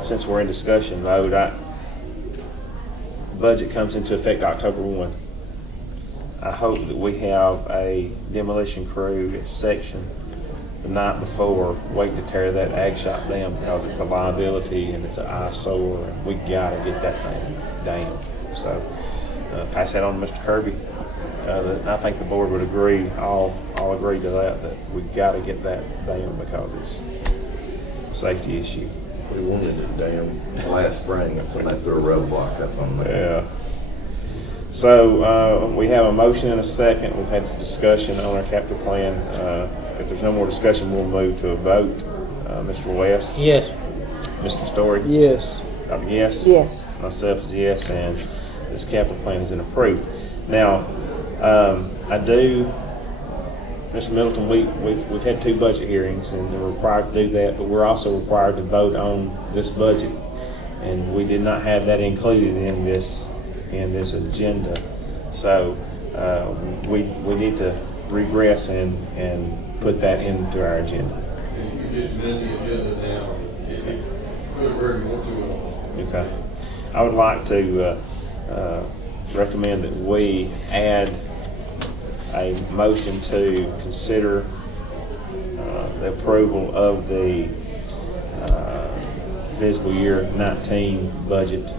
since we're in discussion mode, the budget comes into effect October 1. I hope that we have a demolition crew at section the night before waiting to tear that ag shop down because it's a liability and it's an eyesore, and we gotta get that thing down. So pass that on to Mr. Kirby. I think the board would agree, all agree to that we gotta get that down because it's a safety issue. We wanted it down last spring, and so they threw a roadblock up on there. Yeah. So we have a motion and a second. We've had some discussion on our capital plan. If there's no more discussion, we'll move to a vote. Mr. West? Yes. Mr. Story? Yes. Yes? Yes. Myself is yes, and this capital plan is approved. Now, Mr. Middleton, we've had 2 budget hearings, and we're required to do that, but we're also required to vote on this budget, and we did not have that included in this agenda. So we need to regress and put that into our agenda. You just amend the agenda now, and put it wherever you want to. Okay. I would like to recommend that we add a motion to consider the approval of the fiscal year 19 budget.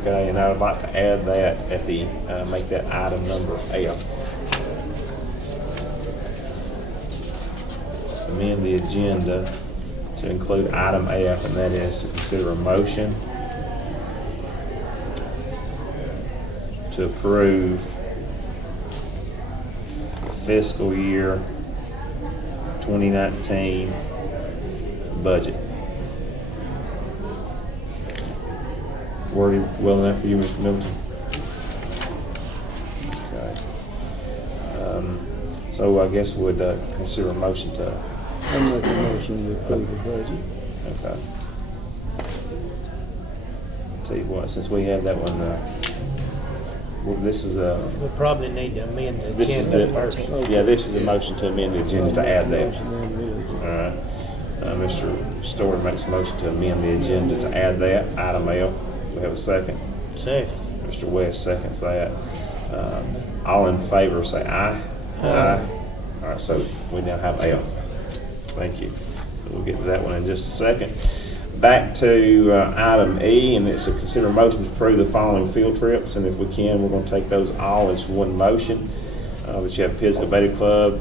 Okay, and I would like to add that at the make that item number F. Amend the agenda to include item F, and that is to consider a motion to approve the fiscal year 2019 budget. Worded well enough for you, Mr. Middleton? Okay. So I guess we'd consider a motion to. I make a motion to approve the budget. Okay. Tell you what, since we have that one, this is a. We probably need to amend the This is agenda the first. yeah. This is a motion to amend the agenda to add that. Motion to amend the All agenda. right. Mr. Story makes a motion to amend the agenda to add that item F. We have a second. Second. Mr. West seconds that. All in favor say aye. Aye. All right, so we now have F. Thank you. So we'll get to that one in just a second. Back to item E, and it's a consider motion to approve the following field trips, and if we can, we're going to take those all as one motion. But you have Pisgah Beta Club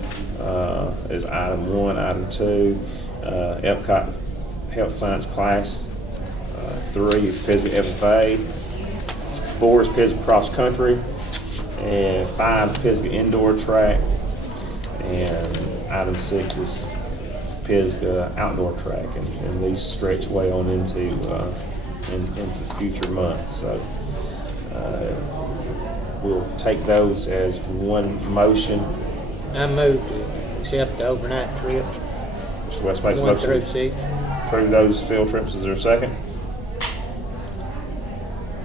as item 1, item 2, Epcot health science class. 3 is physical FFA. 4 is physical cross country. And 5 is physical indoor track. And item 6 is physical outdoor track. And these stretch way on into future months. So we'll take those as one motion. I move to accept the overnight trips, Mr. West makes a 1 motion through to 6. approve those field trips. Is there a second?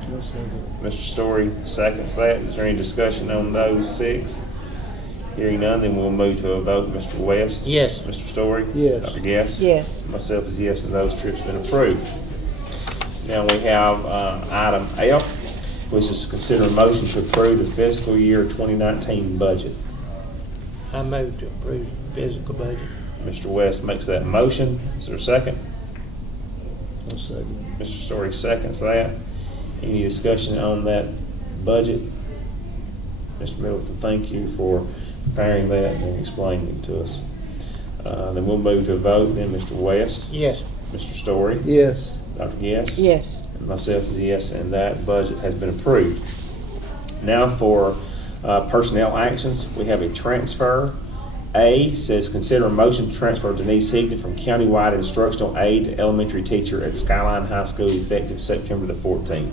No second. Mr. Story seconds that. Is there any discussion on those 6? Hearing none, then we'll move to a vote. Mr. West? Yes. Mr. Story? Yes. Dr. Guess? Yes. Myself is yes, and those trips have been approved. Now we have item F, which is to consider a motion to approve the fiscal year 2019 budget. I move to approve the physical budget. Mr. West makes that motion. Is there a second? No second. Mr. Story seconds that. Any discussion on that budget? Mr. Middleton, thank you for preparing that and explaining it to us. Then we'll move to a vote. Then Mr. West, Yes. Mr. Story, Yes. Dr. Guess, Yes. and myself is yes, and that budget has been approved. Now for personnel actions, we have a transfer. A says consider a motion to transfer Denise Higdon from countywide instructional aide to elementary teacher at Skyline High School effective September the 14th.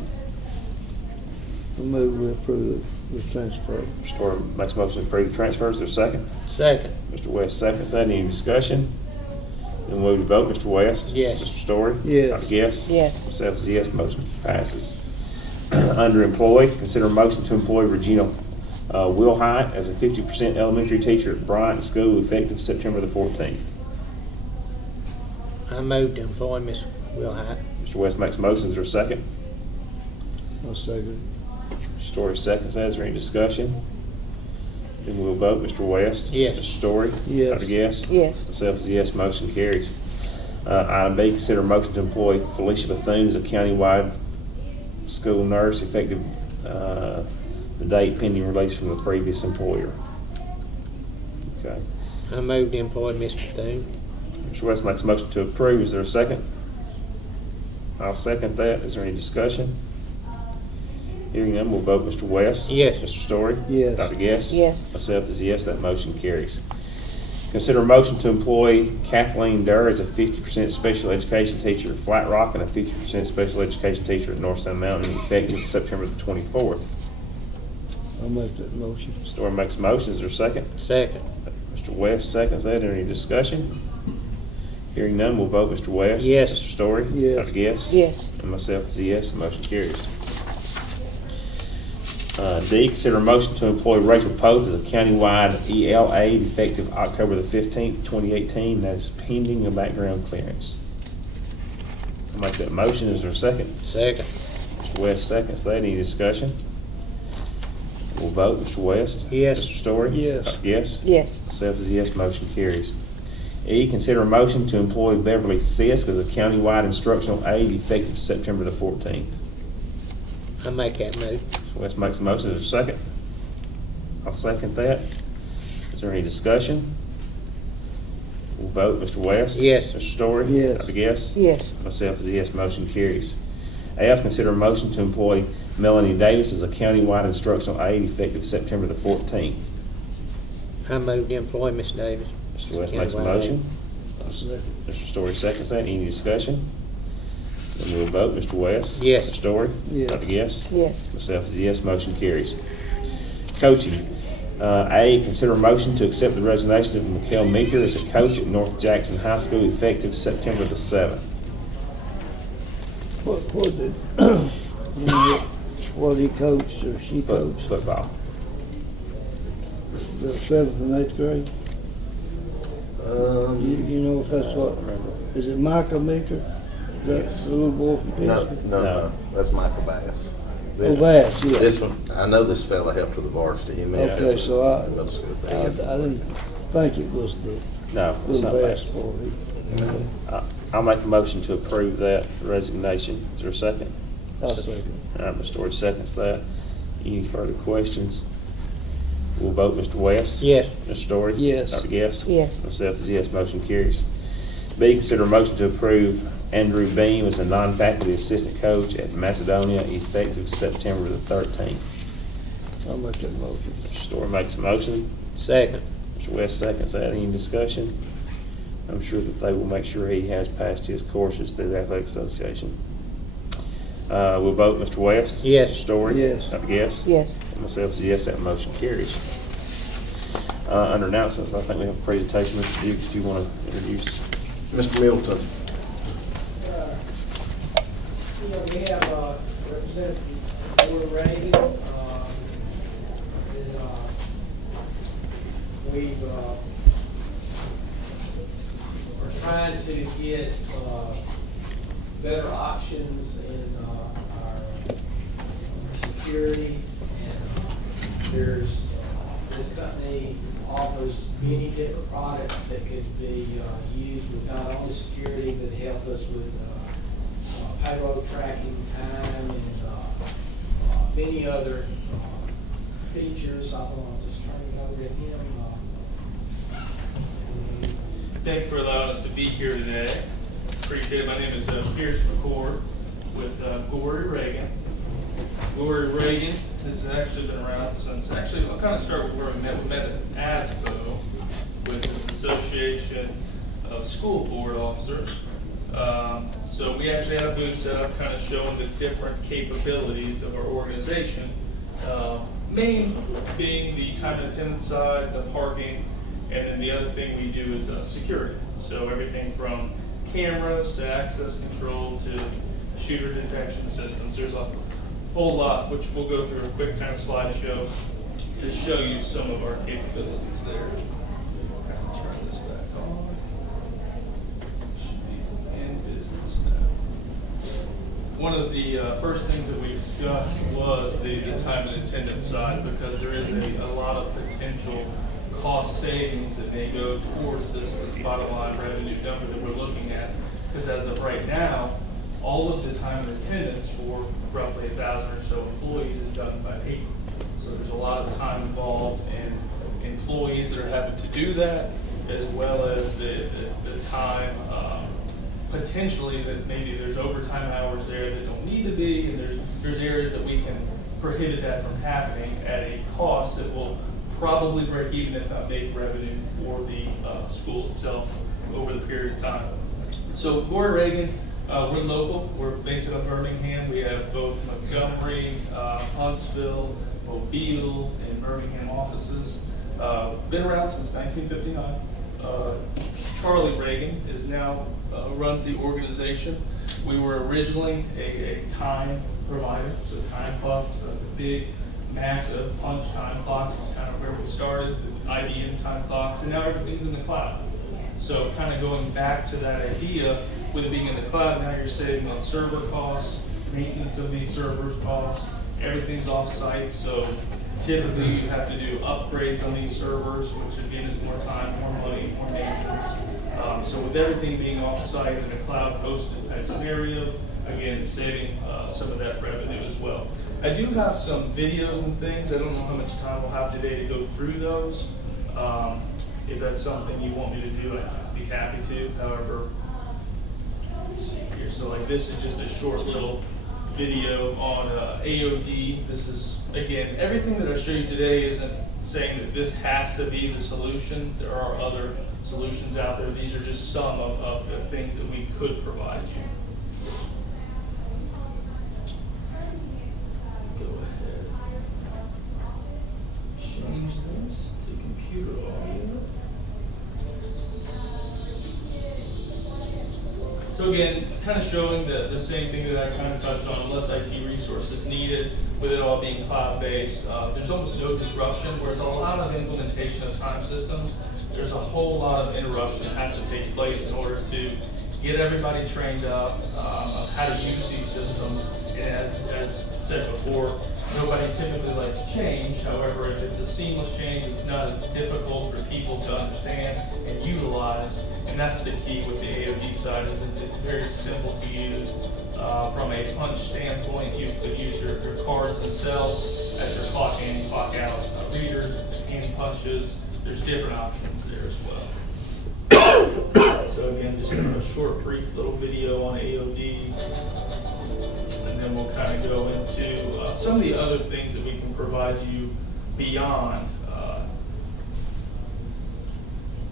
I move we approve the transfer. Mr. Story makes a motion to approve the transfer. Is there a second? Second. Mr. West seconds that. Any discussion? Then we'll move to vote. Mr. West? Yes. Mr. Story? Yes. Dr. Guess? Yes. Myself is yes, motion passes. Under employee, consider a motion to employ Regina Wilhite as a 50% elementary teacher at Bryant School effective September the 14th. I move to employ Miss Wilhite. Mr. West makes a motion. Is there a second? No second. Mr. Story seconds that. Is there any discussion? Then we'll vote. Mr. West? Yes. Mr. Story? Yes. Dr. Guess? Yes. Myself is yes, motion carries. Item B, consider a motion to employ Felicia Bethune as a countywide school nurse effective the date pending release from the previous employer. Okay. I move to employ Miss Bethune. Mr. West makes a motion to approve. Is there a second? I'll second that. Is there any discussion? Hearing none, we'll vote. Mr. West? Yes. Mr. Story? Yes. Dr. Guess? Yes. Myself is yes, that motion carries. Consider a motion to employ Kathleen Durr as a 50% special education teacher at Flat Rock and a 50% special education teacher at North Sound Mountain effective September the 24th. I'll make that motion. Story makes a motion. Is there a second? Second. Mr. West seconds that. Any discussion? Hearing none, we'll vote. Mr. West? Yes. Mr. Story? Yes. Dr. Guess? Yes. And myself is a yes, the motion carries. D, consider a motion to employ Rachel Pope as a countywide EL aide effective October the 15th, 2018. That is pending a background clearance. I'll make that motion. Is there a second? Second. Mr. West seconds that. Any discussion? We'll vote. Mr. West? Yes. Mr. Story? Yes. Dr. Yes? Yes. Myself is a yes, motion carries. E, consider a motion to employ Beverly Sisk as a countywide instructional aide effective September the 14th. I make that move. Mr. West makes a motion. Is there a second? I'll second that. Is there any discussion? We'll vote. Mr. West? Yes. Mr. Story? Yes. Dr. Guess? Yes. Myself is a yes, motion carries. F, consider a motion to employ Melanie Davis as a countywide instructional aide effective September the 14th. I move to employ Miss Davis. Mr. West makes a Countywide motion. I'll second. Mr. Story seconds that. Any discussion? Then we'll vote. Mr. West? Yes. Mr. Story? Yes. Dr. Guess? Yes. Myself is a yes, motion carries. Coaching. A, consider a motion to accept the resignation of Mikhail Meeker as a coach at North Jackson High School effective September the 7th. What did, what he coached or she coached? Football. The 7th and 8th grade? You know if that's what, is it Michael Meeker? That's the little boy from No, Pittsburgh? no, that's Michael Bass. Oh, Bass, yeah. This one, I know this fella helped with the varsity. He may have Okay, helped so I with the middle school I thing. didn't think it was the No, it's not little Bass Bass. boy. I'll make a motion to approve that resignation. Is there a second? I'll second. All right, Mr. Story seconds that. Any further questions? We'll vote. Mr. West? Yes. Mr. Story? Yes. Dr. Guess? Yes. Myself is yes, motion carries. B, consider a motion to approve Andrew Beam as a non-faculty assistant coach at Macedonia effective September the 13th. I'll make that motion. Mr. Story makes a motion. Second. Mr. West seconds that. Any discussion? I'm sure that they will make sure he has passed his courses through the Athletic Association. We'll vote. Mr. West? Yes. Mr. Story? Yes. Yes? Yes. And myself is a yes, that motion carries. Under announcements, I think we have a presentation. Mr. Dukes, do you want to introduce? Mr. Middleton. We have Representative Boyd Reagan. We're trying to get better options in our security, and this company offers many different products that could be used with not only security, but help us with payroll tracking time and many other features. I want to just turn it over to him. Thanks for allowing us to be here today. Appreciate it. My name is Pierce McCord with Gorey Reagan. Gorey Reagan has actually been around since, actually, I'll kind of start with where we met. We met at ASBO, which is Association of School Board Officers. So we actually had a booth set up kind of showing the different capabilities of our organization. Main being the time and attendance side, the parking, and then the other thing we do is security. So everything from cameras to access control to shooter detection systems. There's a whole lot, which we'll go through a quick kind of slideshow to show you some of our capabilities there. Kind of turn this back on. Should be in business now. One of the first things that we discussed was the time and attendance side, because there is a lot of potential cost savings that may go towards this bottom line revenue number that we're looking at. Because as of right now, all of the time and attendance for roughly 1,000 or so employees is done by paper. So there's a lot of time involved in employees that are having to do that, as well as the time potentially that maybe there's overtime hours there that don't need to be, and there's areas that we can prohibit that from happening at a cost that will probably break even, if not make revenue for the school itself over the period of time. So Gorey Reagan, we're local. We're based out of Birmingham. We have both Montgomery, Huntsville, Mobile, and Birmingham offices. Been around since 1959. Charlie Reagan is now runs the organization. We were originally a time provider, so time clocks, the big, massive punch time clocks is kind of where we started, the IBM time clocks, and now everything's in the cloud. So kind of going back to that idea, with it being in the cloud, now you're saving on server costs, maintenance of these servers costs, everything's off-site, so typically you have to do upgrades on these servers, which again is more time, more money, more maintenance. So with everything being off-site in a cloud-hosted type scenario, again, saving some of that revenue as well. I do have some videos and things. I don't know how much time we'll have today to go through those. If that's something you want me to do, I'd be happy to. However, let's see here. So like this is just a short little video on AOD. This is, again, everything that I show you today isn't saying that this has to be the solution. There are other solutions out there. These are just some of the things that we could provide you. Go ahead. Change this to computer audio. So again, kind of showing the same thing that I kind of touched on, less IT resources needed, with it all being cloud-based. There's almost no disruption, whereas a lot of implementation of time systems, there's a whole lot of interruption that has to take place in order to get everybody trained up of how to use these systems. And as said before, nobody typically likes change. However, if it's a seamless change, it's not as difficult for people to understand and utilize. And that's the key with the AOD side, is it's very simple to use. From a punch standpoint, you could use your cards themselves as your clock in, clock out readers, hand punches. There's different options there as well. So again, again, just a short, brief little video on AOD. And then we'll kind of go into some of the other things that we can provide you beyond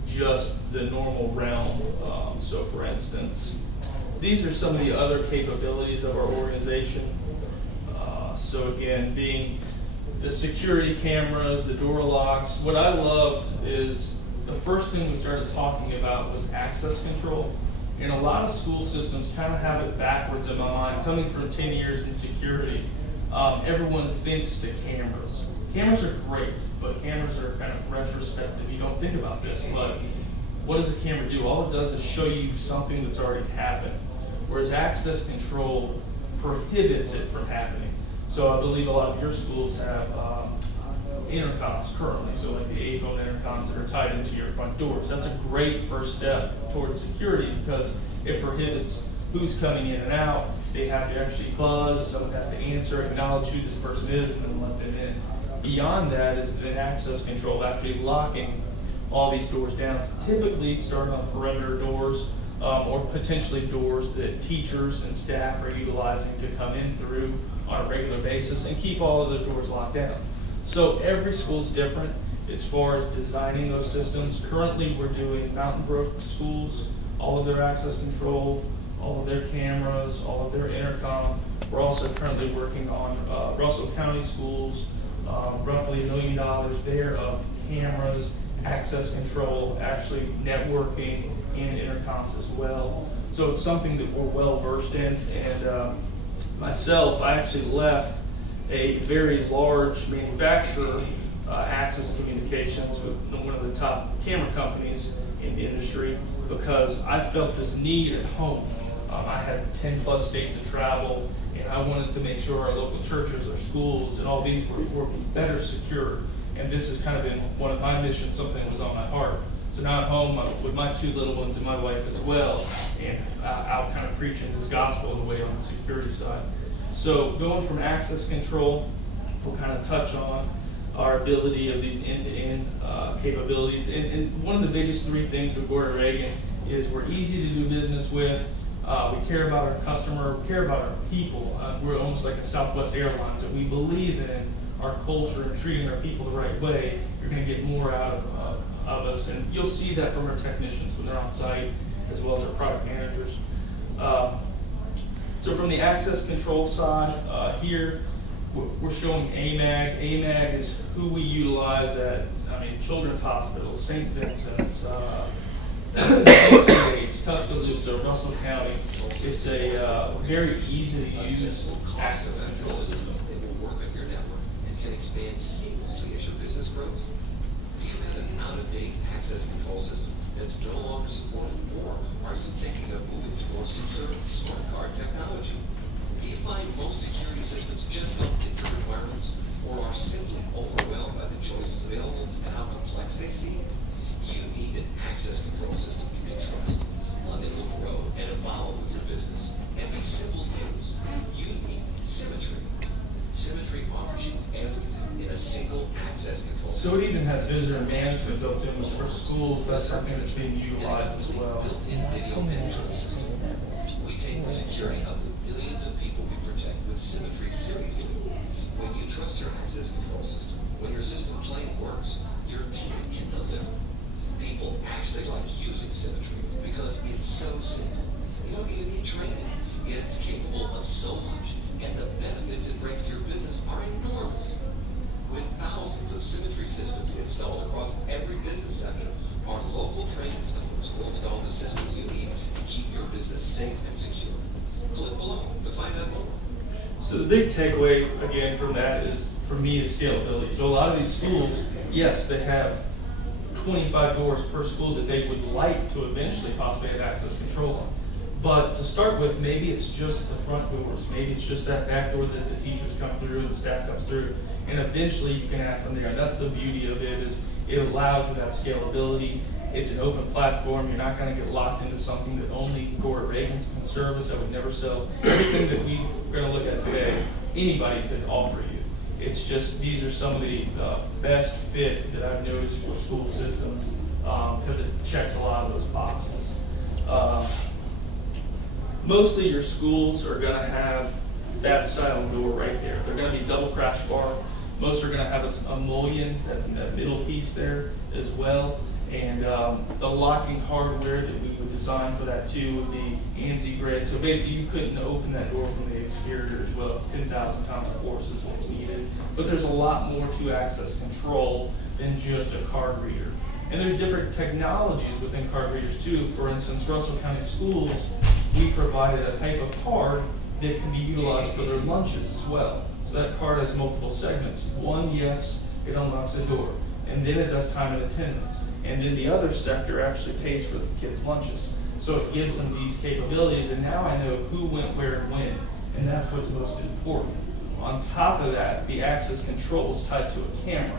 just the normal realm. So for instance, these are some of the other capabilities of our organization. So again, being the security cameras, the door locks. What I loved is the first thing we started talking about was access control. And a lot of school systems kind of have it backwards in my mind. Coming from 10 years in security, everyone thinks to cameras. Cameras are great, but cameras are kind of retrospective. You don't think about this, but what does a camera do? All it does is show you something that's already happened, whereas access control prohibits it from happening. So I believe a lot of your schools have intercoms currently, so like the A-phone intercoms that are tied into your front doors. That's a great first step towards security because it prohibits who's coming in and out. They have to actually buzz, someone has to answer, acknowledge who this person is, and then let them in. Beyond that is the access control, actually locking all these doors down. It's typically starting on perimeter doors or potentially doors that teachers and staff are utilizing to come in through on a regular basis and keep all of the doors locked down. So every school is different as far as designing those systems. Currently, we're doing Mountain Brook schools, all of their access control, all of their cameras, all of their intercom. We're also currently working on Russell County schools, roughly $1 million there of cameras, access control, actually networking, and intercoms as well. So it's something that we're well versed in. And myself, I actually left a very large manufacturer, Access Communications, with one of the top camera companies in the industry, because I felt this need at home. I had 10 plus states to travel, and I wanted to make sure our local churches, our schools, and all these were better secure. And this has kind of been one of my missions, something that was on my heart. So now at home with my 2 little ones and my wife as well, and out kind of preaching this gospel in the way on the security side. So going from access control, we'll kind of touch on our ability of these end-to-end capabilities. And one of the biggest 3 things with Gordy Reagan is we're easy to do business with. We care about our customer, we care about our people. We're almost like a Southwest Airlines, and we believe in our culture and treating our people the right way. You're going to get more out of us, and you'll see that from our technicians when they're on site, as well as our product managers. So from the access control side, here we're showing AMAG. AMAG is who we utilize at, Children's Hospital, St. Vincent's, Tuscaloosa, Russell County. It's a very easy to use access control system. It will work on your network and can expand seamlessly as your business grows. Do you have an out-of-date access control system that's no longer supported, or are you thinking of moving to more secure smart card technology? Do you find most security systems just don't fit your requirements, or are simply overwhelmed by the choices available and how complex they seem? You need an access control system you can trust, one that will grow and evolve with your business and be simple to use. You need Symmetry. Symmetry offers you everything in a single access control. So it even has visitor management built in for schools. That's something that's being utilized as well. Built-in video management system. We take the security of the millions of people we protect with Symmetry seriously. When you trust your access control system, when your system plain works, your team can deliver. People actually like using Symmetry because it's so simple. You don't even need training, yet it's capable of so much, and the benefits it brings to your business are enormous. With thousands of Symmetry systems installed across every business sector, our local trained installers will install the system you need to keep your business safe and secure. Click below to find out more. So the big takeaway, again, from that is, for me, is scalability. So a lot of these schools, yes, they have 25 doors per school that they would like to eventually possibly have access control on. But to start with, maybe it's just the front doors. Maybe it's just that back door that the teachers come through, the staff comes through, and eventually you can add from there. And that's the beauty of it, is it allows you that scalability. It's an open platform. You're not going to get locked into something that only Gordy Reagan can service. That would never sell. Everything that we're going to look at today, anybody could offer you. It's just, these are some of the best fit that I've noticed for school systems, because it checks a lot of those boxes. Mostly your schools are gonna have that style door right there. They're gonna be double crash bar. Most are gonna have a mullion, that middle piece there as well. And the locking hardware that we would design for that too would be ANSI grid. So basically you couldn't open that door from the exterior as well. It's 10,000 pounds of force is what's needed. But there's a lot more to access control than just a card reader. And there's different technologies within card readers too. For instance, Russell County Schools, we provided a type of card that can be utilized for their lunches as well. So that card has multiple segments. One, yes, it unlocks the door. And then it does time and attendance. And then the other sector actually pays for the kids' lunches. So it gives them these capabilities, and now I know who went where and when, and that's what's most important. On top of that, the access control is tied to a camera.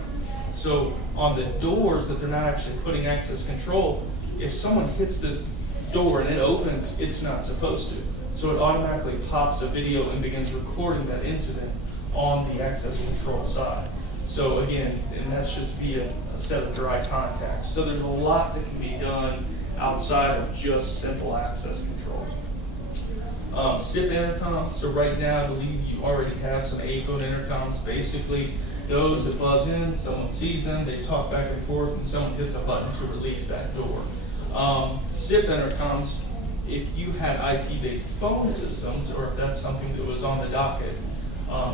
So on the doors that they're not actually putting access control, if someone hits this door and it opens, it's not supposed to. So it automatically pops a video and begins recording that incident on the access control side. So again, and that's just via a set of dry contacts. So there's a lot that can be done outside of just simple access control. SIP intercoms, so right now I believe you already have some A-phone intercoms. Basically, those that buzz in, someone sees them, they talk back and forth, and someone hits a button to release that door. SIP intercoms, if you had IP-based phone systems, or if that's something that was on the docket,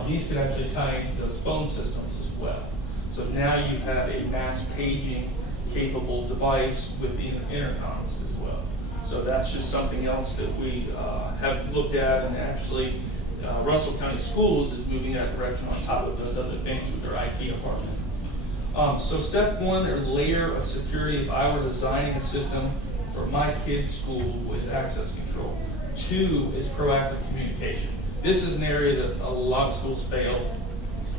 these could actually tie into those phone systems as well. So now you have a mass paging capable device with the intercoms as well. So that's just something else that we have looked at, and actually Russell County Schools is moving that direction on top of those other things with their IT department. So step one, or layer of security, if I were designing a system for my kid's school, was access control. 2 is proactive communication. This is an area that a lot of schools fail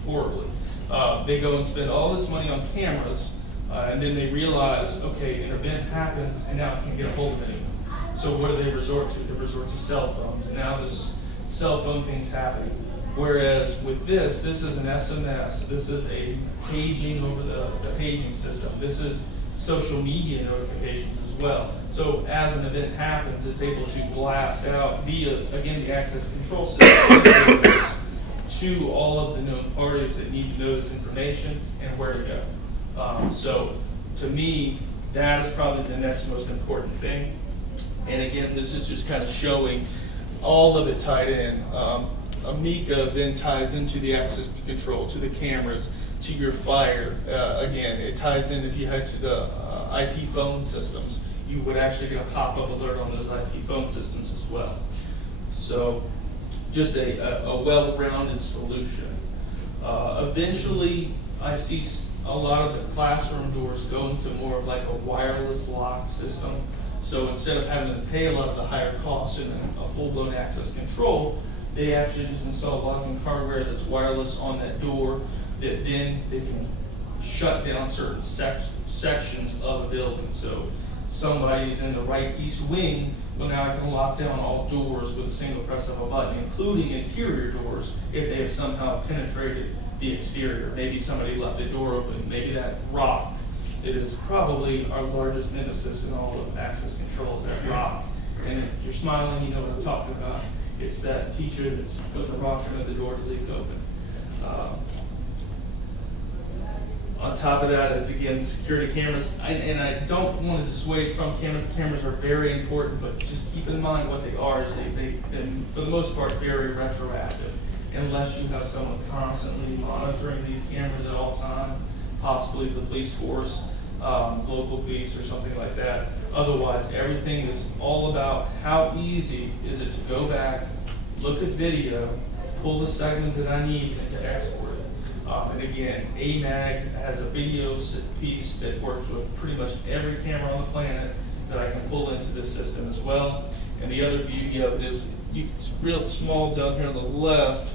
horribly. They go and spend all this money on cameras, and then they realize, okay, an event happens, and now I can't get a hold of anyone. So what do they resort to? They resort to cell phones, and now this cell phone thing's happening. Whereas with this is an SMS, this is a paging over the paging system, this is social media notifications as well. So as an event happens, it's able to blast out via, again, the access control system to all of the known parties that need to know this information and where to go. So to me, that is probably the next most important thing. And again, this is just kind of showing all of it tied in. Amica then ties into the access control, to the cameras, to your fire. Again, it ties in if you head to the IP phone systems, you would actually get a pop-up alert on those IP phone systems as well. So just a well-rounded solution. Eventually, I see a lot of the classroom doors go into more of like a wireless lock system. So instead of having to pay a lot of the higher costs in a full-blown access control, they actually just install locking hardware that's wireless on that door that then they can shut down certain sections of a building. So somebody's in the right east wing, well, now I can lock down all doors with a single press of a button, including interior doors, if they have somehow penetrated the exterior. Maybe somebody left a door open, maybe that rock. It is probably our largest nemesis in all of access control, is that rock. And if you're smiling, you know what I'm talking about. It's that teacher that's put the rock under the door to leave it open. On top of that is, again, security cameras. And I don't want to dissuade from cameras. Cameras are very important, but just keep in mind what they are is they've been, for the most part, very retroactive. Unless you have someone constantly monitoring these cameras at all times, possibly the police force, local police or something like that. Otherwise, everything is all about how easy is it to go back, look at video, pull the segment that I need, and to export it. And again, AMAG has a video piece that works with pretty much every camera on the planet that I can pull into this system as well. And the other beauty of it is, it's real small down here on the left,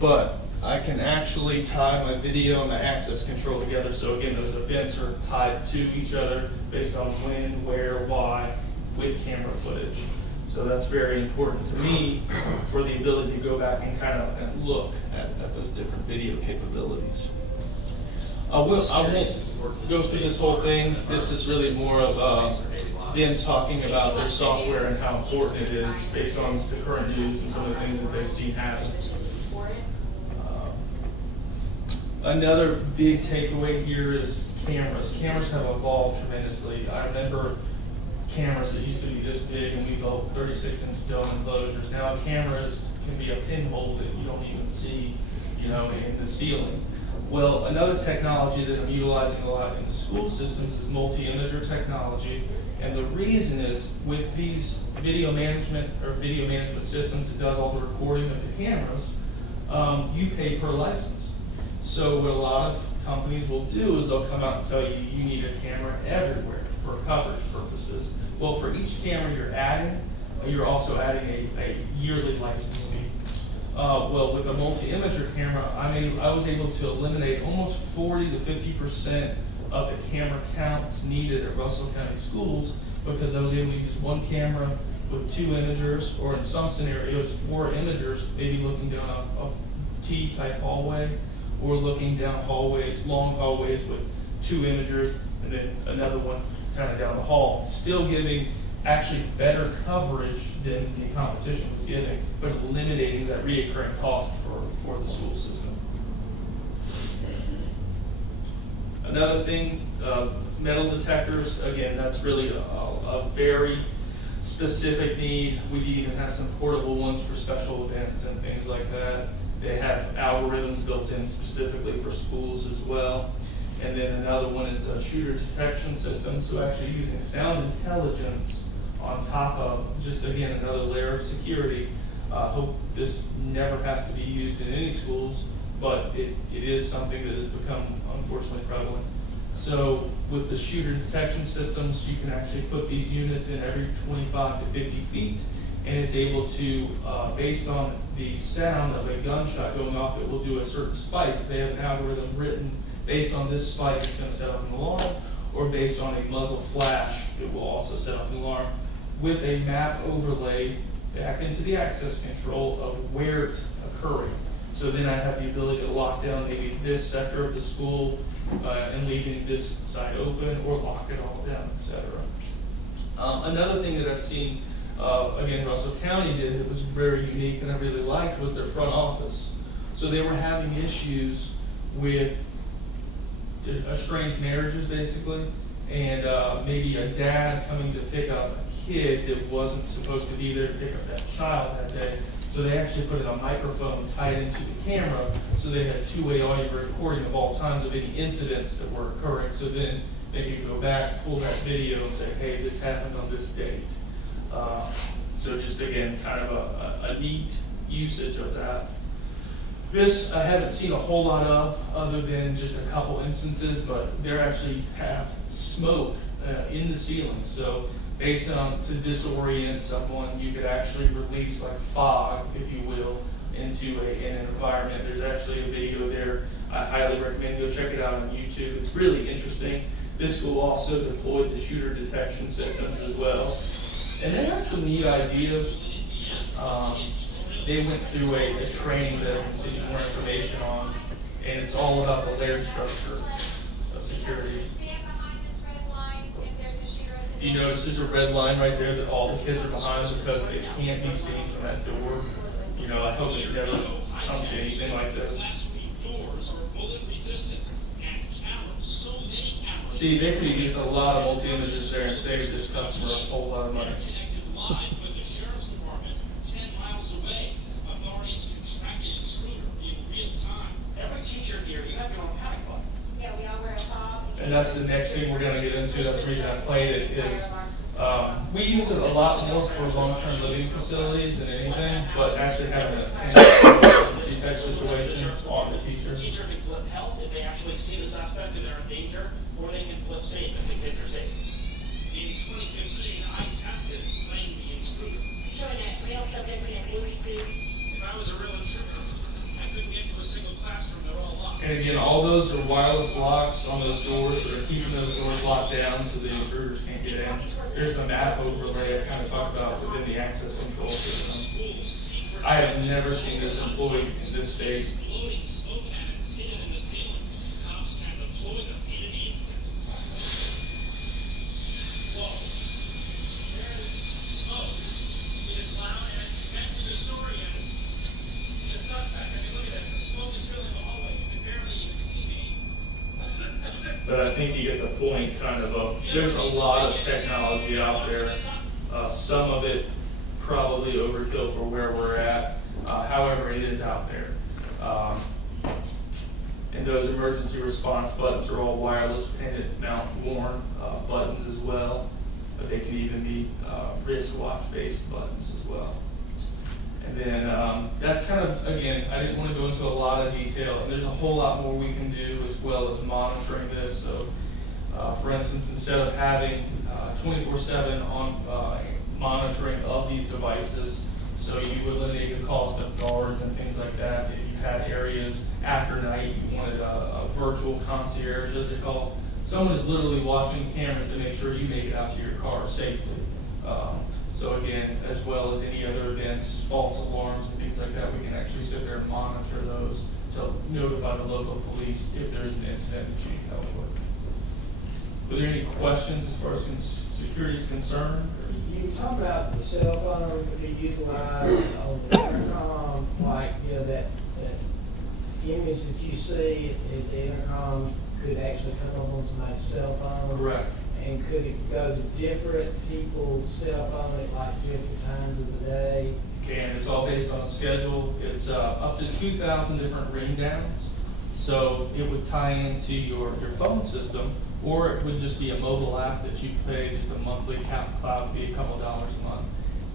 but I can actually tie my video and my access control together. So again, those events are tied to each other based on when, where, why, with camera footage. So that's very important to me for the ability to go back and kind of look at those different video capabilities. I won't go through this whole thing. This is really more of then talking about their software and how important it is based on the current news and some of the things that they've seen happen. Another big takeaway here is cameras. Cameras have evolved tremendously. I remember cameras that used to be this big and we built 36-inch dome enclosures. Now cameras can be a pinhole that you don't even see, you know, in the ceiling. Well, another technology that I'm utilizing a lot in the school systems is multi-imager technology. And the reason is with these video management systems that does all the recording of the cameras, you pay per license. So what a lot of companies will do is they'll come out and tell you you need a camera everywhere for coverage purposes. Well, for each camera you're adding, you're also adding a yearly license fee. Well, with a multi-imager camera, I was able to eliminate almost 40 to 50% of the camera counts needed at Russell County Schools because I was able to use one camera with 2 imagers, or in some scenarios, 4 imagers, maybe looking down a T-type hallway, or looking down hallways, long hallways with 2 imagers, and then another one kind of down the hall, still giving actually better coverage than the competition was giving, but eliminating that reoccurring cost for the school system. Another thing, metal detectors, again, that's really a very specific need. We even have some portable ones for special events and things like that. They have algorithms built in specifically for schools as well. And then another one is a shooter detection system, so actually using sound intelligence on top of just, again, another layer of security. Hope this never has to be used in any schools, but it is something that has become unfortunately prevalent. So with the shooter detection systems, you can actually put these units in every 25 to 50 feet, and it's able to, based on the sound of a gunshot going off, it will do a certain spike. They have an algorithm written based on this spike, it's going to set off an alarm, or based on a muzzle flash, it will also set off an alarm, with a map overlay back into the access control of where it's occurring. So then I have the ability to lock down maybe this sector of the school and leaving this side open, or lock it all down, etc. Another thing that I've seen, again, Russell County did that was very unique and I really liked was their front office. So they were having issues with estranged marriages, basically, and maybe a dad coming to pick up a kid that wasn't supposed to be there to pick up that child that day. So they actually put in a microphone tied into the camera, so they had two-way audio recording of all times of any incidents that were occurring. So then they could go back, pull that video, and say, hey, this happened on this date. So just, again, kind of a neat usage of that. This I haven't seen a whole lot of, other than just a couple instances, but they actually have smoke in the ceiling. So based on, to disorient someone, you could actually release like fog, if you will, into an environment. There's actually a video there. I highly recommend go check it out on YouTube. It's really interesting. This school also deployed the shooter detection systems as well. And they have some neat ideas. They went through a training that I can send you more information on, and it's all about the layered structure of security. You notice there's a red line right there that all the kids are behind because they can't be seen from that door. You know, I hope it never comes to anything like this. See, they could use a lot of multi-images there and save this customer a whole lot of money. And that's the next thing we're going to get into. That's the reason I played it. Is we use it a lot more for long-term living facilities than anything, but actually having a type situation on the teacher. The teacher can flip help if they actually see the suspect and they're in danger, or they can flip safe if the kids are safe. In 2015, I tested playing the intruder. Showing that real subject in a blue suit. If I was a real intruder, I couldn't get to a single classroom. They're all locked. And again, all those are wireless locks on those doors that are keeping those doors locked down so the intruders can't get in. There's a map overlay I kind of talked about within the access control system. I have never seen this employed in this state. Exploding smoke cannons hidden in the ceiling. Cops can deploy them in an instant. Whoa. But I think you get the point kind of there's a lot of technology out there. Some of it probably overkill for where we're at. However, it is out there. And those emergency response buttons are all wireless, pendant mount worn buttons as well. But they can even be wristwatch based buttons as well. And then that's kind of, again, I didn't want to go into a lot of detail. And there's a whole lot more we can do as well as monitoring this. So, for instance, instead of having 24/7 on monitoring of these devices, so you eliminate the cost of guards and things like that. If you had areas after night, you wanted a virtual concierge, as they call it. Someone is literally watching cameras to make sure you make it out to your car safely. So again, as well as any other events, false alarms and things like that, we can actually sit there and monitor those to notify the local police if there's an incident that you need help with. Were there any questions as far as security is concerned? You talk about the cell phone to be utilized on the intercom, like, you know, that image that you see at the intercom could actually come up on somebody's cell phone? Correct. And could it go to different people's cell phone at like different times of the day? And it's all based on a schedule. It's up to 2,000 different ring downs. So it would tie into your phone system, or it would just be a mobile app that you pay just a monthly cloud fee, a couple dollars a month.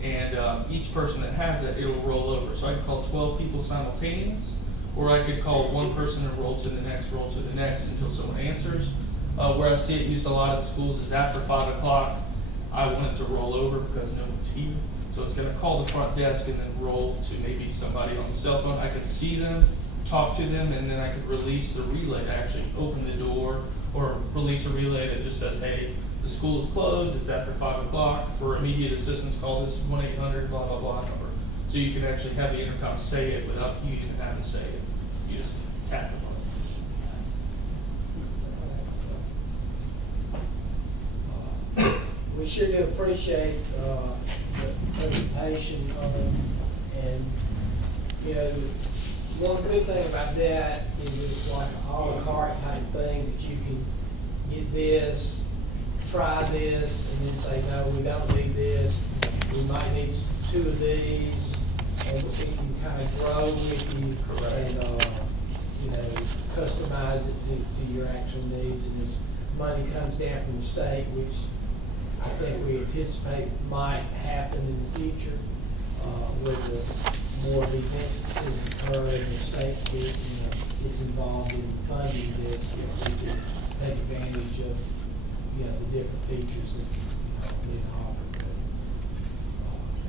And each person that has it, it will roll over. So I could call 12 people simultaneous, or I could call one person and roll to the next until someone answers. Where I see it used a lot at schools is after 5 o'clock, I want it to roll over because no one's here. So it's going to call the front desk and then roll to maybe somebody on the cell phone. I could see them, talk to them, and then I could release the relay to actually open the door, or release a relay that just says, hey, the school is closed, it's after 5 o'clock. For immediate assistance, call this 1-800 blah, blah, blah number. So you can actually have the intercom say it without you even having to say it. You just tap the button. We sure do appreciate the presentation, and, you know, one good thing about that is it's like an a la carte type thing that you can get this, try this, and then say, no, we don't need this. We might need 2 of these, and we can kind of grow with you and, you know, customize it to your actual needs. And as money comes down from the state, which I think we anticipate might happen in the future, where more of these instances occur and the states get, you know, gets involved in funding this, you know, we can take advantage of, you know, the different features that, you know, being offered.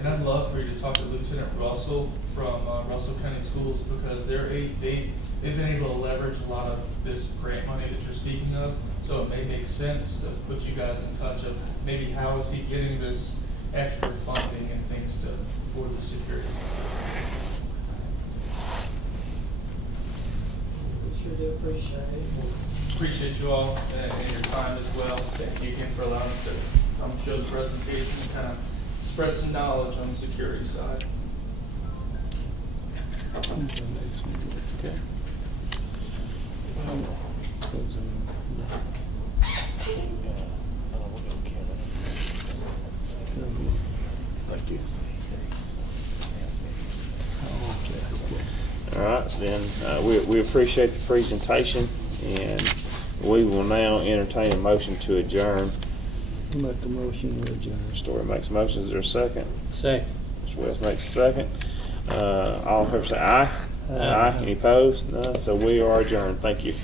And I'd love for you to talk to Lieutenant Russell from Russell County Schools, because they've been able to leverage a lot of this grant money that you're speaking of. So it may make sense to put you guys in touch of maybe how is he getting this extra funding and things for the security system. We sure do appreciate it. Appreciate you all and your time as well. Thank you again for allowing us to come show the presentation and kind of spread some knowledge on the security side. Okay. Thank you. All right, then we appreciate the presentation, and we will now entertain a motion to adjourn. Make the motion to adjourn. Story makes motions. Is there a second? Second. Mr. West makes a second. All in favor say aye. Aye. Any opposed? None. So we are adjourned. Thank you.